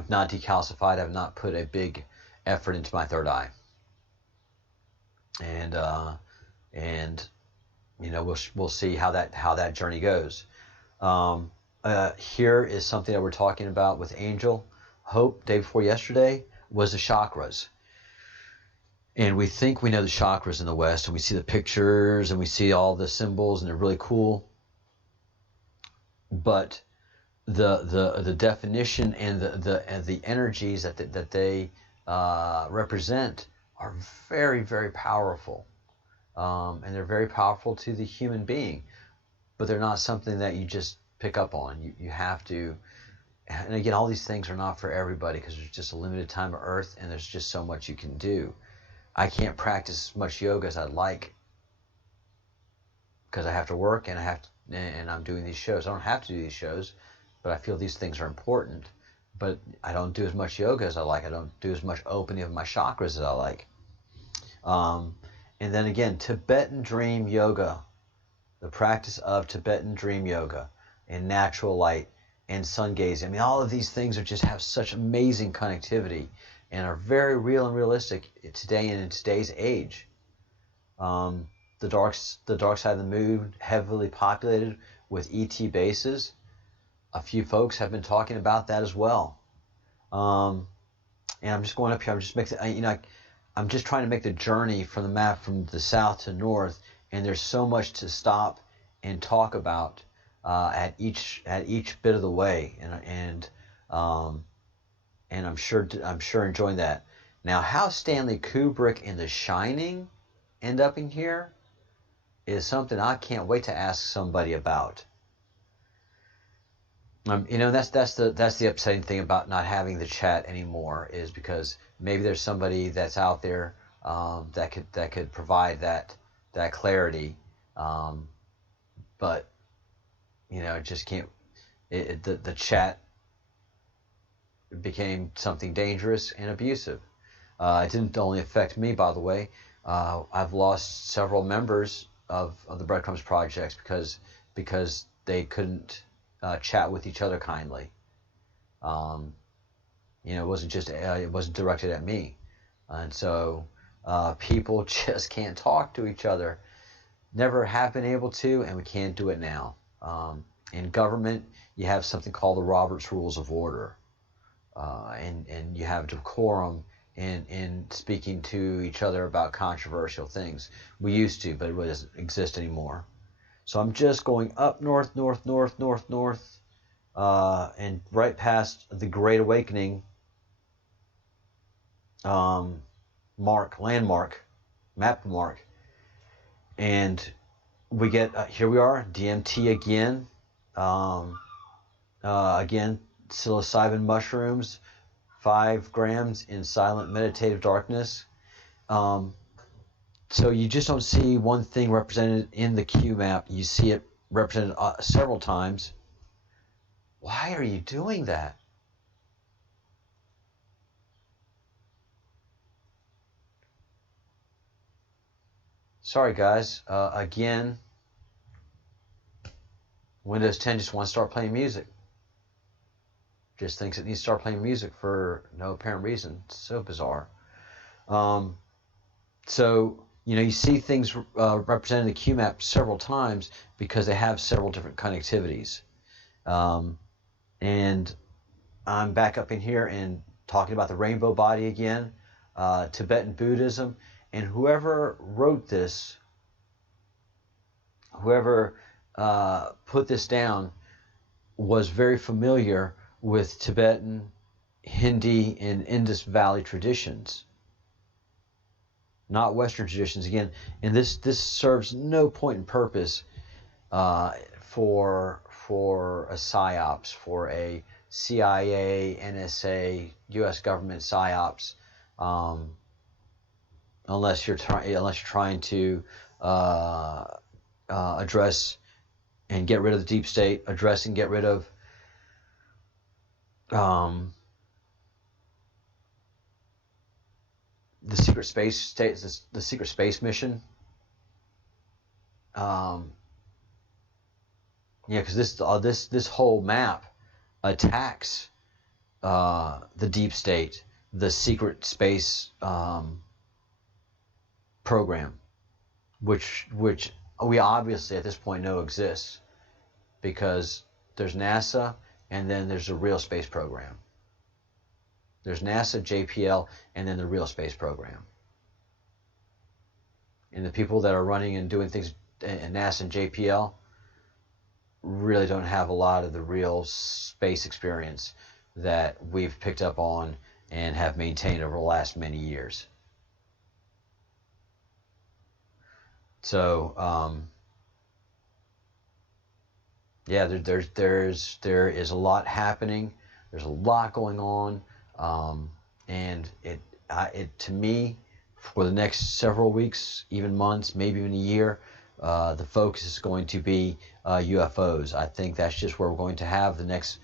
not decalcified. I've not put a big effort into my third eye. And you know, we'll see how that journey goes. Here is something that we're talking about with Angel. Hope, day before yesterday, was the chakras. And we think we know the chakras in the West, and we see the pictures, and we see all the symbols, and they're really cool. But the definition and the energies that they represent are very, very powerful, and they're very powerful to the human being. But they're not something that you just pick up on. You have to. And again, all these things are not for everybody, because there's just a limited time of Earth, and there's just so much you can do. I can't practice as much yoga as I'd like, because I have to work and I'm doing these shows. I don't have to do these shows, but I feel these things are important. But I don't do as much yoga as I like. I don't do as much opening of my chakras as I like. And then again, Tibetan dream yoga, the practice of Tibetan dream yoga and natural light and sun gazing. I mean, all of these things just have such amazing connectivity and are very real and realistic today and in today's age. The dark side of the moon, heavily populated with ET bases. A few folks have been talking about that as well. And I'm just going up here. I'm just trying to make the journey from the map from the south to north, and there's so much to stop and talk about at each bit of the way, and I'm sure enjoying that. Now, how Stanley Kubrick in The Shining end up in here is something I can't wait to ask somebody about. You know, that's the upsetting thing about not having the chat anymore, is because maybe there's somebody that's out there that could provide that clarity, but you know, it just can't. The chat became something dangerous and abusive. It didn't only affect me, by the way. I've lost several members of the Breadcrumbs projects because they couldn't chat with each other kindly. It wasn't directed at me, and so people just can't talk to each other. Never have been able to, and we can't do it now. In government, you have something called the Robert's Rules of Order, and you have decorum in speaking to each other about controversial things. We used to, but it doesn't exist anymore. So I'm just going up north, and right past the Great Awakening landmark, map mark, and we get here we are, DMT again, again psilocybin mushrooms, 5 grams in silent meditative darkness. So you just don't see one thing represented in the Q map. You see it represented several times. Why are you doing that? Sorry guys, again, Windows 10 just wants to start playing music. Just thinks it needs to start playing music for no apparent reason. It's so bizarre. So, you see things represented in the QMAP several times because they have several different connectivities. And I'm back up in here and talking about the rainbow body again, Tibetan Buddhism. And whoever wrote this, whoever put this down, was very familiar with Tibetan, Hindi, and Indus Valley traditions, not Western traditions. Again, and this serves no point and purpose for a psyops, for a CIA, NSA, U.S. government psyops. Unless you're trying to address and get rid of the deep state, address and get rid of the secret space state, the secret space mission. Because this whole map attacks the deep state, the secret space program, which we obviously at this point know exists, because there's NASA and then there's the real space program. There's NASA, JPL, and then the real space program. And the people that are running and doing things in NASA and JPL really don't have a lot of the real space experience that we've picked up on and have maintained over the last many years. So, there is a lot happening. There's a lot going on, and it to me, for the next several weeks, even months, maybe even a year, the focus is going to be UFOs. I think that's just where we're going to have the next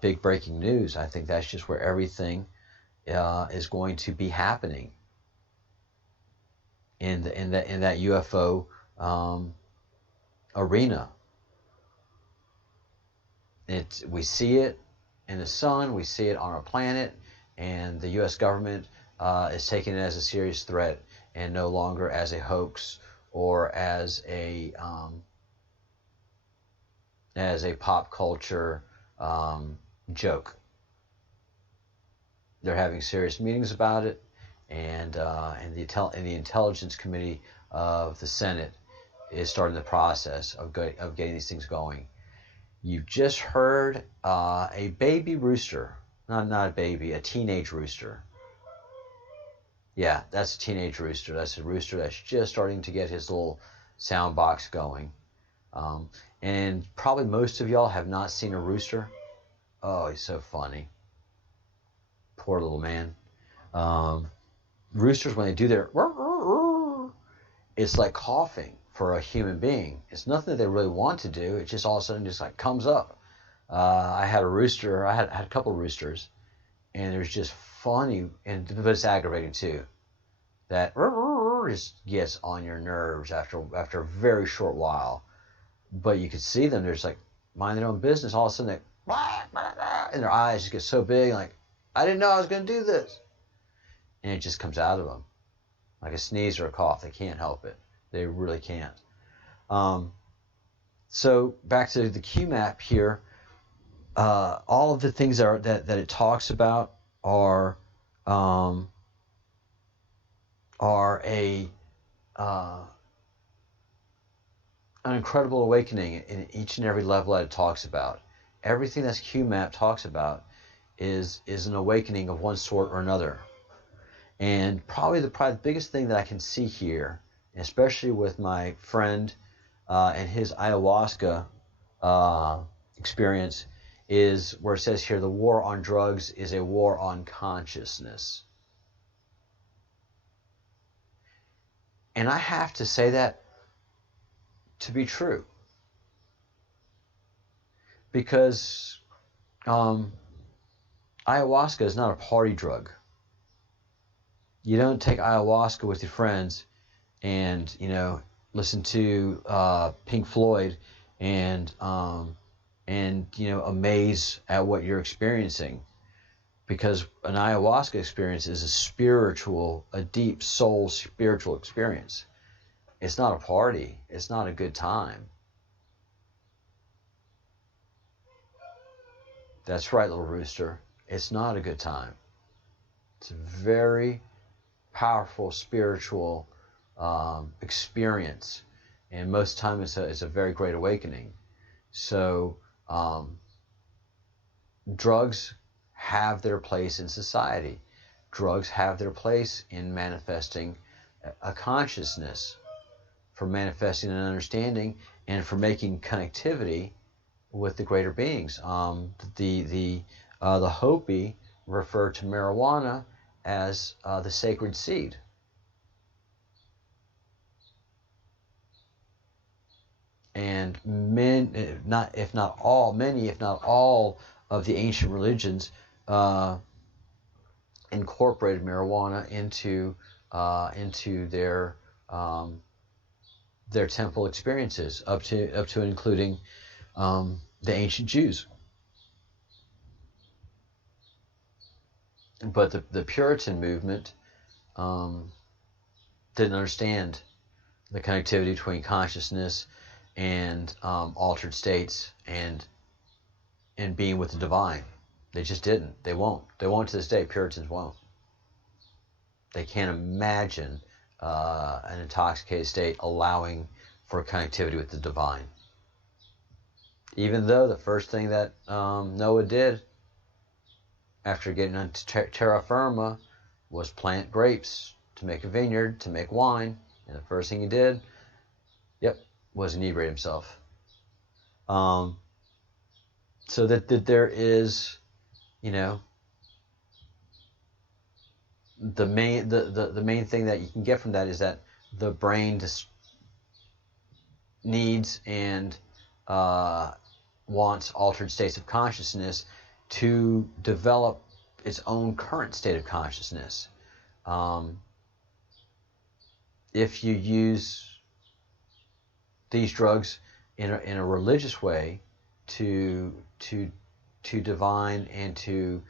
big breaking news. I think that's just where everything is going to be happening. In that UFO arena. We see it in the sun, we see it on our planet, and the U.S. government is taking it as a serious threat and no longer as a hoax or as a pop culture joke. They're having serious meetings about it. And the Intelligence Committee of the Senate is starting the process of getting these things going. You've just heard a baby rooster, not a baby, a teenage rooster. Yeah, that's a teenage rooster. That's a rooster that's just starting to get his little sound box going. And probably most of y'all have not seen a rooster. Oh, he's so funny. Poor little man. Roosters, when they do their, it's like coughing for a human being. It's nothing that they really want to do. It just all of a sudden just like comes up. I had a rooster. I had a couple of roosters, and there's just funny, but it's aggravating too. That just gets on your nerves after a very short while. But you could see them, they're just like mind their own business. All of a sudden, and their eyes just get so big, like, I didn't know I was going to do this. And it just comes out of them like a sneeze or a cough. They can't help it. They really can't. So back to the QMAP here. All of the things that it talks about are an incredible awakening in each and every level that it talks about. Everything that QMAP talks about is an awakening of one sort or another. And probably the biggest thing that I can see here, especially with my friend and his ayahuasca experience, is where it says here, the war on drugs is a war on consciousness. And I have to say that to be true. Because ayahuasca is not a party drug. You don't take ayahuasca with your friends and, listen to Pink Floyd and amaze at what you're experiencing. Because an ayahuasca experience is a deep soul spiritual experience. It's not a party. It's not a good time. That's right, little rooster. It's not a good time. It's a very powerful spiritual experience, and most time it's a very great awakening. So drugs have their place in society. Drugs have their place in manifesting a consciousness, for manifesting an understanding, and for making connectivity with the greater beings. The Hopi refer to marijuana as the sacred seed. And many, if not all of the ancient religions incorporated marijuana into their temple experiences, up to and including the ancient Jews. But the Puritan movement didn't understand the connectivity between consciousness and altered states and being with the divine. They just didn't. They won't. They won't to this day. Puritans won't. They can't imagine an intoxicated state allowing for connectivity with the divine. Even though the first thing that Noah did after getting into terra firma was plant grapes to make a vineyard, to make wine. And the first thing he did, was inebriate himself. So that there is, the main thing that you can get from that is that the brain just needs and wants altered states of consciousness to develop its own current state of consciousness. If you use these drugs in a religious way to divine and to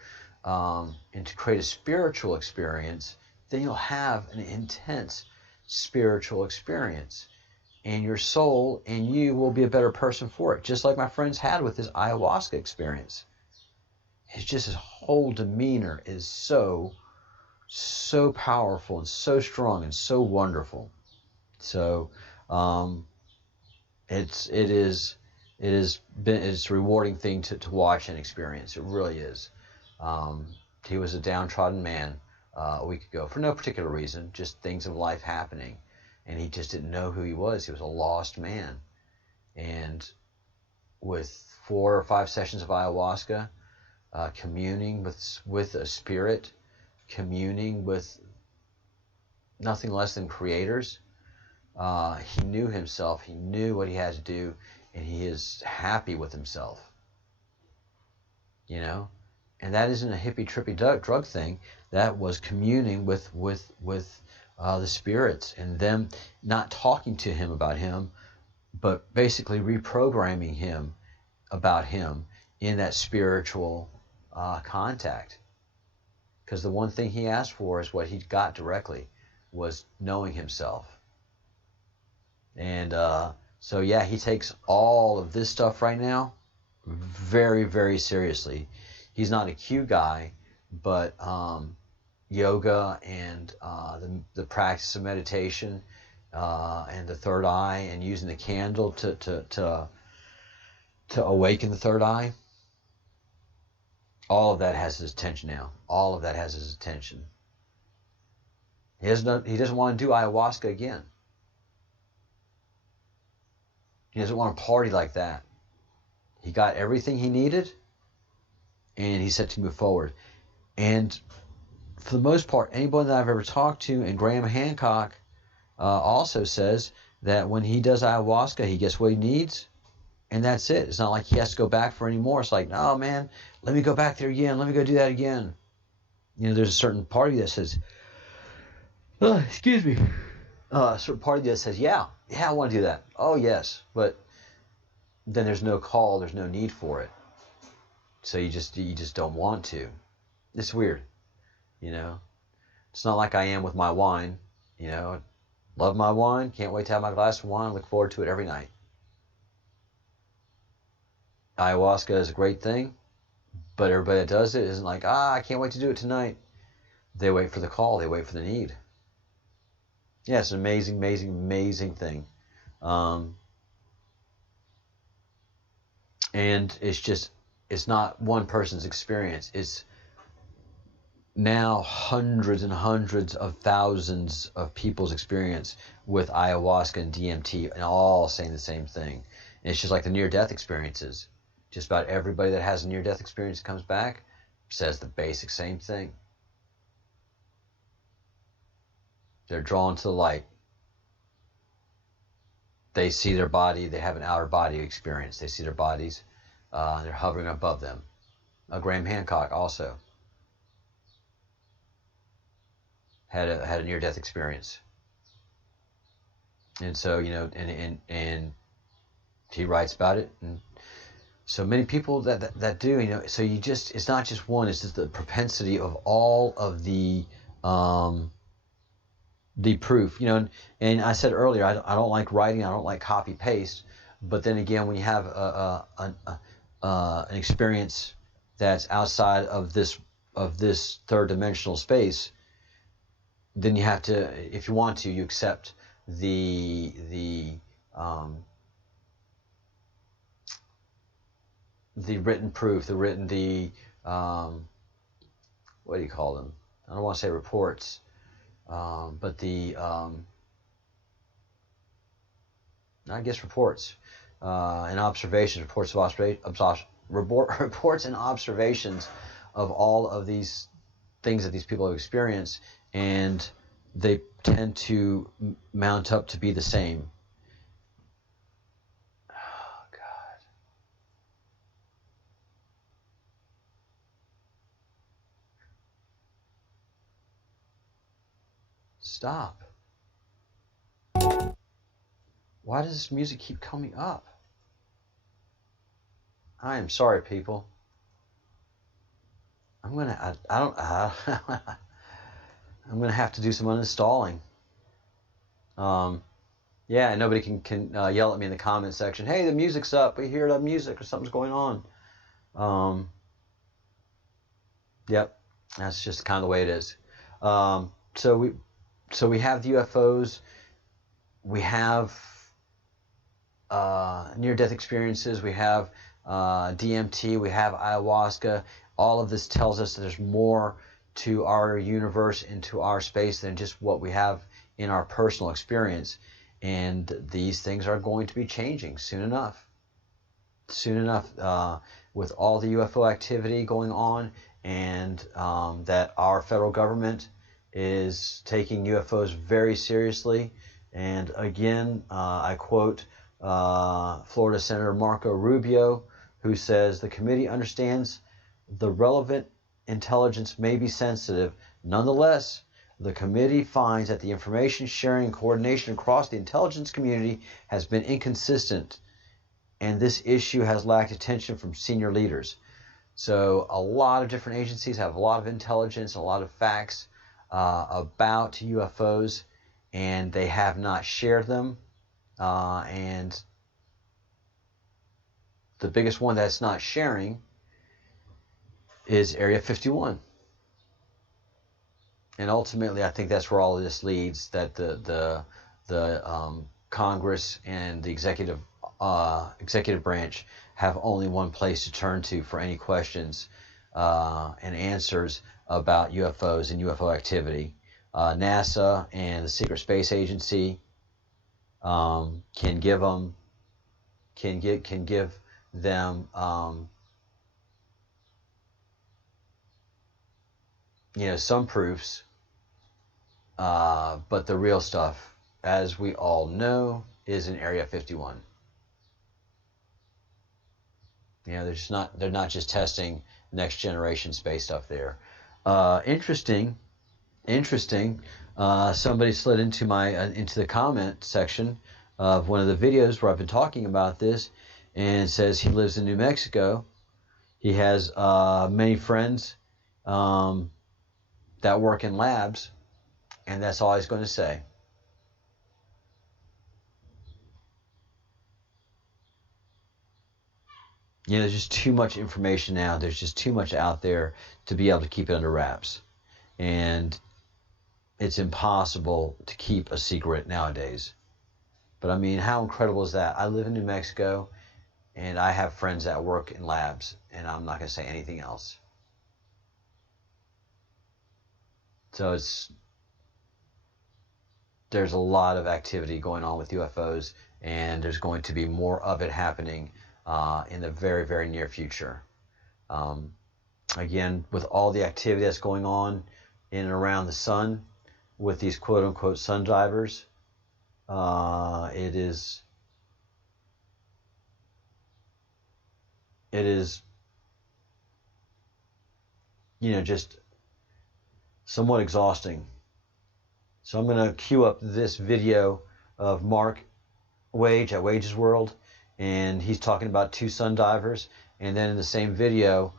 create a spiritual experience, then you'll have an intense spiritual experience, and your soul and you will be a better person for it, just like my friends had with his ayahuasca experience. It's just his whole demeanor is so powerful and so strong and so wonderful. So it's a rewarding thing to watch and experience. It really is. He was a downtrodden man a week ago for no particular reason, just things of life happening, and he just didn't know who he was. He was a lost man, and with 4 or 5 sessions of ayahuasca, communing with a spirit, communing with nothing less than creators, he knew himself, he knew what he had to do, and he is happy with himself, And that isn't a hippie trippy drug thing. That was communing with the spirits, and them not talking to him about him, but basically reprogramming him about him in that spiritual contact. Because the one thing he asked for is what he got directly, was knowing himself. And so yeah, he takes all of this stuff right now very, very seriously. He's not a Q guy, but yoga and the practice of meditation and the third eye, and using the candle to awaken the third eye, all of that has his attention now. All of that has his attention. He doesn't want to do ayahuasca again. He doesn't want to party like that. He got everything he needed, and he's set to move forward. And for the most part, anybody that I've ever talked to, and Graham Hancock also says that when he does ayahuasca, he gets what he needs, and that's it. It's not like he has to go back for any more. It's like, oh man, let me go back there again. Let me go do that again. You know, there's a certain party that says, oh, excuse me, a certain party that says, yeah, I want to do that. Oh yes, but then there's no call, there's no need for it. So you just don't want to. It's weird, you know. It's not like I am with my wine, you know. Love my wine, can't wait to have my glass of wine, look forward to it every night. Ayahuasca is a great thing, but everybody that does it isn't like, I can't wait to do it tonight. They wait for the call, they wait for the need. Yeah, it's an amazing, amazing, amazing thing. And it's not one person's experience. It's now hundreds and hundreds of thousands of people's experience with ayahuasca and DMT, and all saying the same thing. And it's just like the near-death experiences. Just about everybody that has a near-death experience that comes back says the basic same thing. They're drawn to the light. They see their body, they have an outer body experience. They see their bodies, they're hovering above them. Graham Hancock also had a near-death experience. And so, you know, and he writes about it. And so many people that do, you know, so it's not just one, it's just the propensity of all of the proof, you know, and I said earlier, I don't like writing, I don't like copy paste, but then again, when you have an experience that's outside of this third dimensional space, then you have to, if you want to, you accept the written proof, what do you call them? I don't want to say reports. But I guess reports and observations, reports and observations of all of these things that these people have experienced, and they tend to mount up to be the same. Oh, God. Stop. Why does this music keep coming up? I am sorry, people. I'm gonna have to do some uninstalling. Yeah, nobody can yell at me in the comment section. Hey, the music's up. We hear the music or something's going on. Yep, that's just kind of the way it is. So we have the UFOs. We have near-death experiences. We have DMT. We have ayahuasca. All of this tells us that there's more to our universe and to our space than just what we have in our personal experience. And these things are going to be changing soon enough. Soon enough, with all the UFO activity going on, and that our federal government is taking UFOs very seriously. And again, I quote Florida Senator Marco Rubio, who says the committee understands the relevant intelligence may be sensitive, nonetheless, the committee finds that the information sharing and coordination across the intelligence community has been inconsistent, and this issue has lacked attention from senior leaders. So a lot of different agencies have a lot of intelligence, a lot of facts about UFOs, and they have not shared them. And the biggest one that's not sharing is Area 51. And ultimately, I think that's where all of this leads, that the Congress and the executive branch have only one place to turn to for any questions and answers about UFOs and UFO activity. NASA and the Secret Space Agency can give them some proofs, but the real stuff, as we all know, is in Area 51. They're not just testing next generation space stuff there. Interesting. Somebody slid into the comment section of one of the videos where I've been talking about this, and says he lives in New Mexico. He has many friends that work in labs, and that's all he's going to say. There's just too much information now. There's just too much out there to be able to keep it under wraps. And it's impossible to keep a secret nowadays. But I mean, how incredible is that? I live in New Mexico, and I have friends that work in labs, and I'm not going to say anything else. So there's a lot of activity going on with UFOs, and there's going to be more of it happening in the very, very near future. Again, with all the activity that's going on in and around the sun with these quote-unquote sun divers, it is just somewhat exhausting. So I'm going to queue up this video of Mark Wage at Wage's World, and he's talking about two sun divers, and then in the same video,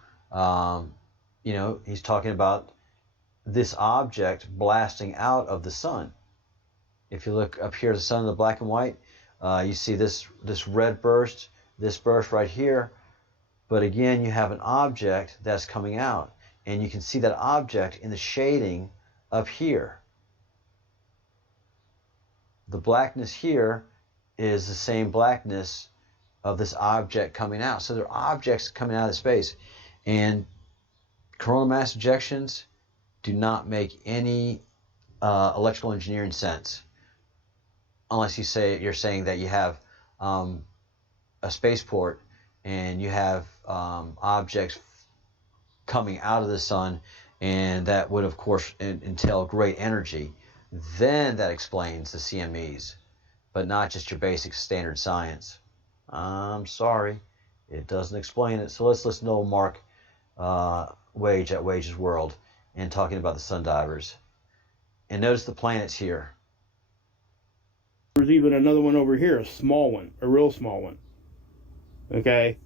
he's talking about this object blasting out of the sun. If you look up here at the sun in the black and white, you see this red burst, this burst right here, but again, you have an object that's coming out, and you can see that object in the shading up here. The blackness here is the same blackness of this object coming out. So there are objects coming out of space, and coronal mass ejections do not make any electrical engineering sense, unless you're saying that you have a spaceport and you have objects coming out of the sun, and that would of course entail great energy. Then that explains the CMEs, but not just your basic standard science. I'm sorry, it doesn't explain it. So let's listen to old Mark Wage at Wage's World and talking about the sun divers. And notice the planets here. There's even another one over here, a small one, a real small one. Okay?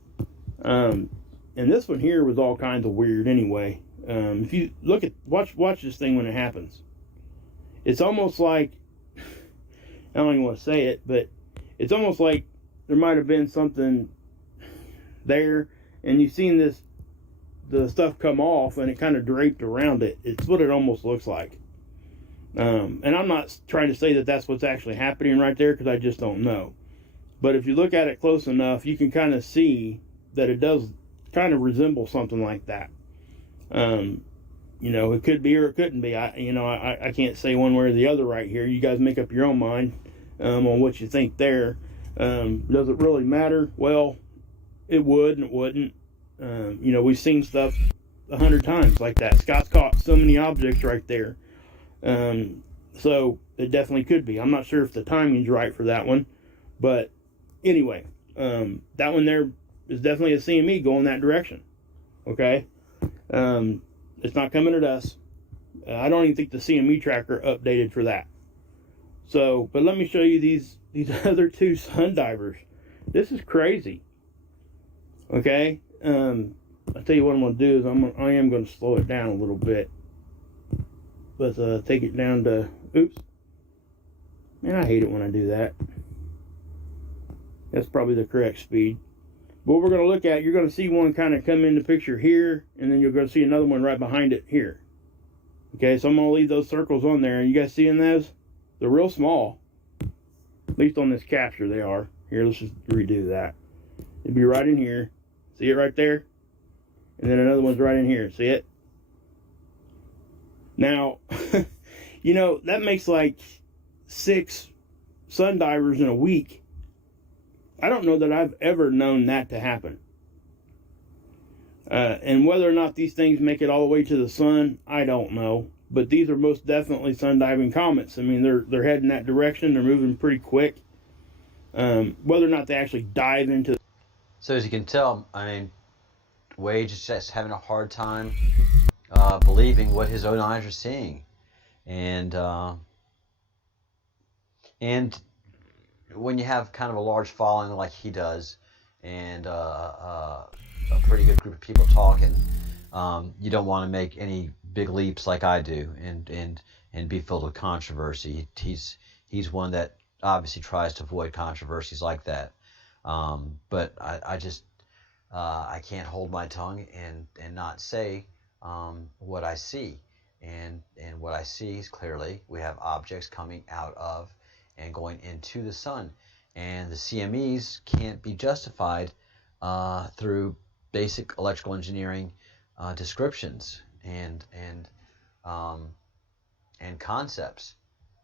And this one here was all kinds of weird anyway. If you look at, watch this thing when it happens. It's almost like, I don't even want to say it, but it's almost like there might have been something there, and you've seen the stuff come off, and it kind of draped around it. It's what it almost looks like. And I'm not trying to say that that's what's actually happening right there, because I just don't know. But if you look at it close enough, you can kind of see that it does kind of resemble something like that. It could be or it couldn't be. I can't say one way or the other right here. You guys make up your own mind on what you think there. Does it really matter? Well, it would and it wouldn't. We've seen stuff 100 times like that. Scott's caught so many objects right there. So it definitely could be. I'm not sure if the timing's right for that one. But anyway, that one there is definitely a CME going that direction. Okay? It's not coming at us. I don't even think the CME tracker updated for that. So, but let me show you these other two sun divers. This is crazy. Okay, I'll tell you what I'm going to do is I am going to slow it down a little bit. Let's take it down to, oops. Man, I hate it when I do that. That's probably the correct speed. But what we're going to look at, you're going to see one kind of come in the picture here, and then you're going to see another one right behind it here. Okay, so I'm going to leave those circles on there. You guys seeing those? They're real small. At least on this capture they are. Here, let's just redo that. It'll be right in here. See it right there? And then another one's right in here. See it? Now, you know, that makes like 6 sun divers in a week. I don't know that I've ever known that to happen. And whether or not these things make it all the way to the sun, I don't know. But these are most definitely sun diving comets. I mean, they're heading that direction. They're moving pretty quick. Whether or not they actually dive into. So as you can tell, I mean, Wade is just having a hard time believing what his own eyes are seeing, and when you have kind of a large following like he does, and a pretty good group of people talking, you don't want to make any big leaps like I do, and be filled with controversy. He's one that obviously tries to avoid controversies like that. But I just I can't hold my tongue and not say what I see, and what I see is clearly we have objects coming out of and going into the sun, and the CMEs can't be justified through basic electrical engineering descriptions and concepts.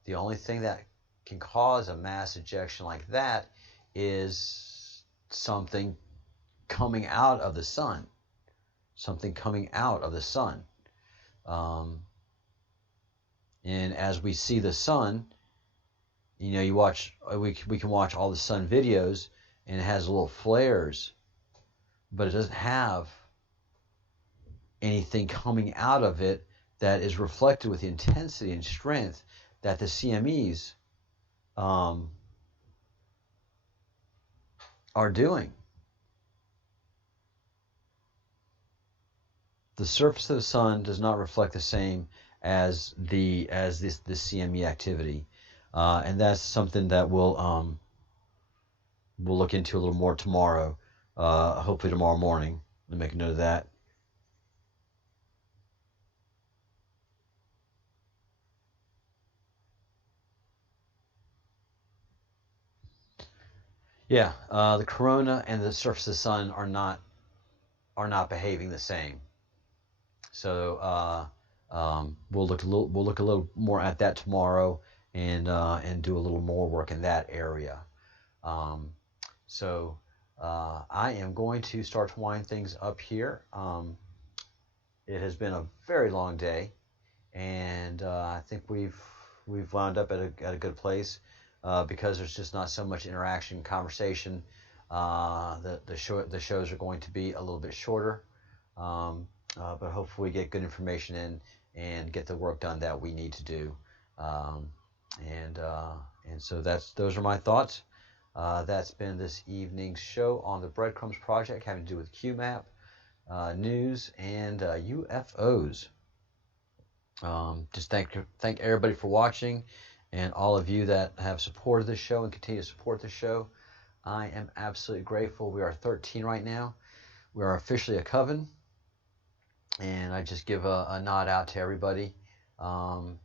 The only thing that can cause a mass ejection like that is something coming out of the sun. Something coming out of the sun. And as we see the sun, you know, we can watch all the sun videos, and it has little flares, but it doesn't have anything coming out of it that is reflected with the intensity and strength that the CMEs are doing. The surface of the sun does not reflect the same as this CME activity, and that's something that we'll look into a little more tomorrow, hopefully tomorrow morning. Let me make a note of that. Yeah, the corona and the surface of the sun are not behaving the same. So we'll look a little more at that tomorrow, and do a little more work in that area. So I am going to start to wind things up here. It has been a very long day, and I think we've wound up at a good place. Because there's just not so much interaction, conversation. The shows are going to be a little bit shorter, but hopefully we get good information in and get the work done that we need to do. And so those are my thoughts. That's been this evening's show on the Breadcrumbs project, having to do with QMAP, news, and UFOs. Just thank everybody for watching. And all of you that have supported this show and continue to support the show, I am absolutely grateful. We are 13 right now. We are officially a coven. And I just give a nod out to everybody. Tomorrow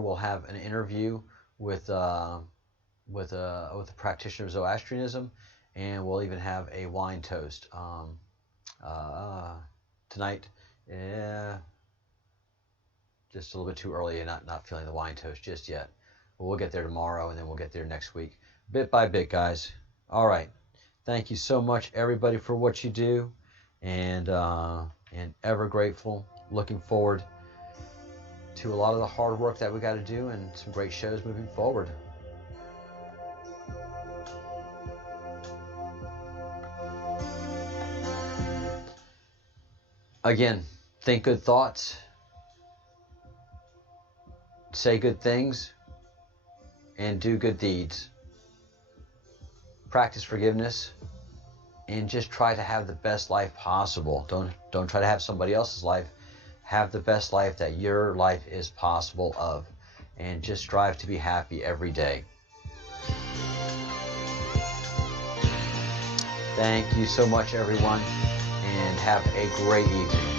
we'll have an interview with a practitioner of Zoroastrianism, and we'll even have a wine toast tonight. Yeah. Just a little bit too early, and not feeling the wine toast just yet. But we'll get there tomorrow, and then we'll get there next week. Bit by bit, guys. All right. Thank you so much, everybody, for what you do. And ever grateful. Looking forward to a lot of the hard work that we got to do, and some great shows moving forward. Again, think good thoughts, say good things, and do good deeds. Practice forgiveness, and just try to have the best life possible. Don't try to have somebody else's life. Have the best life that your life is possible of, and just strive to be happy every day. Thank you so much, everyone, and have a great evening.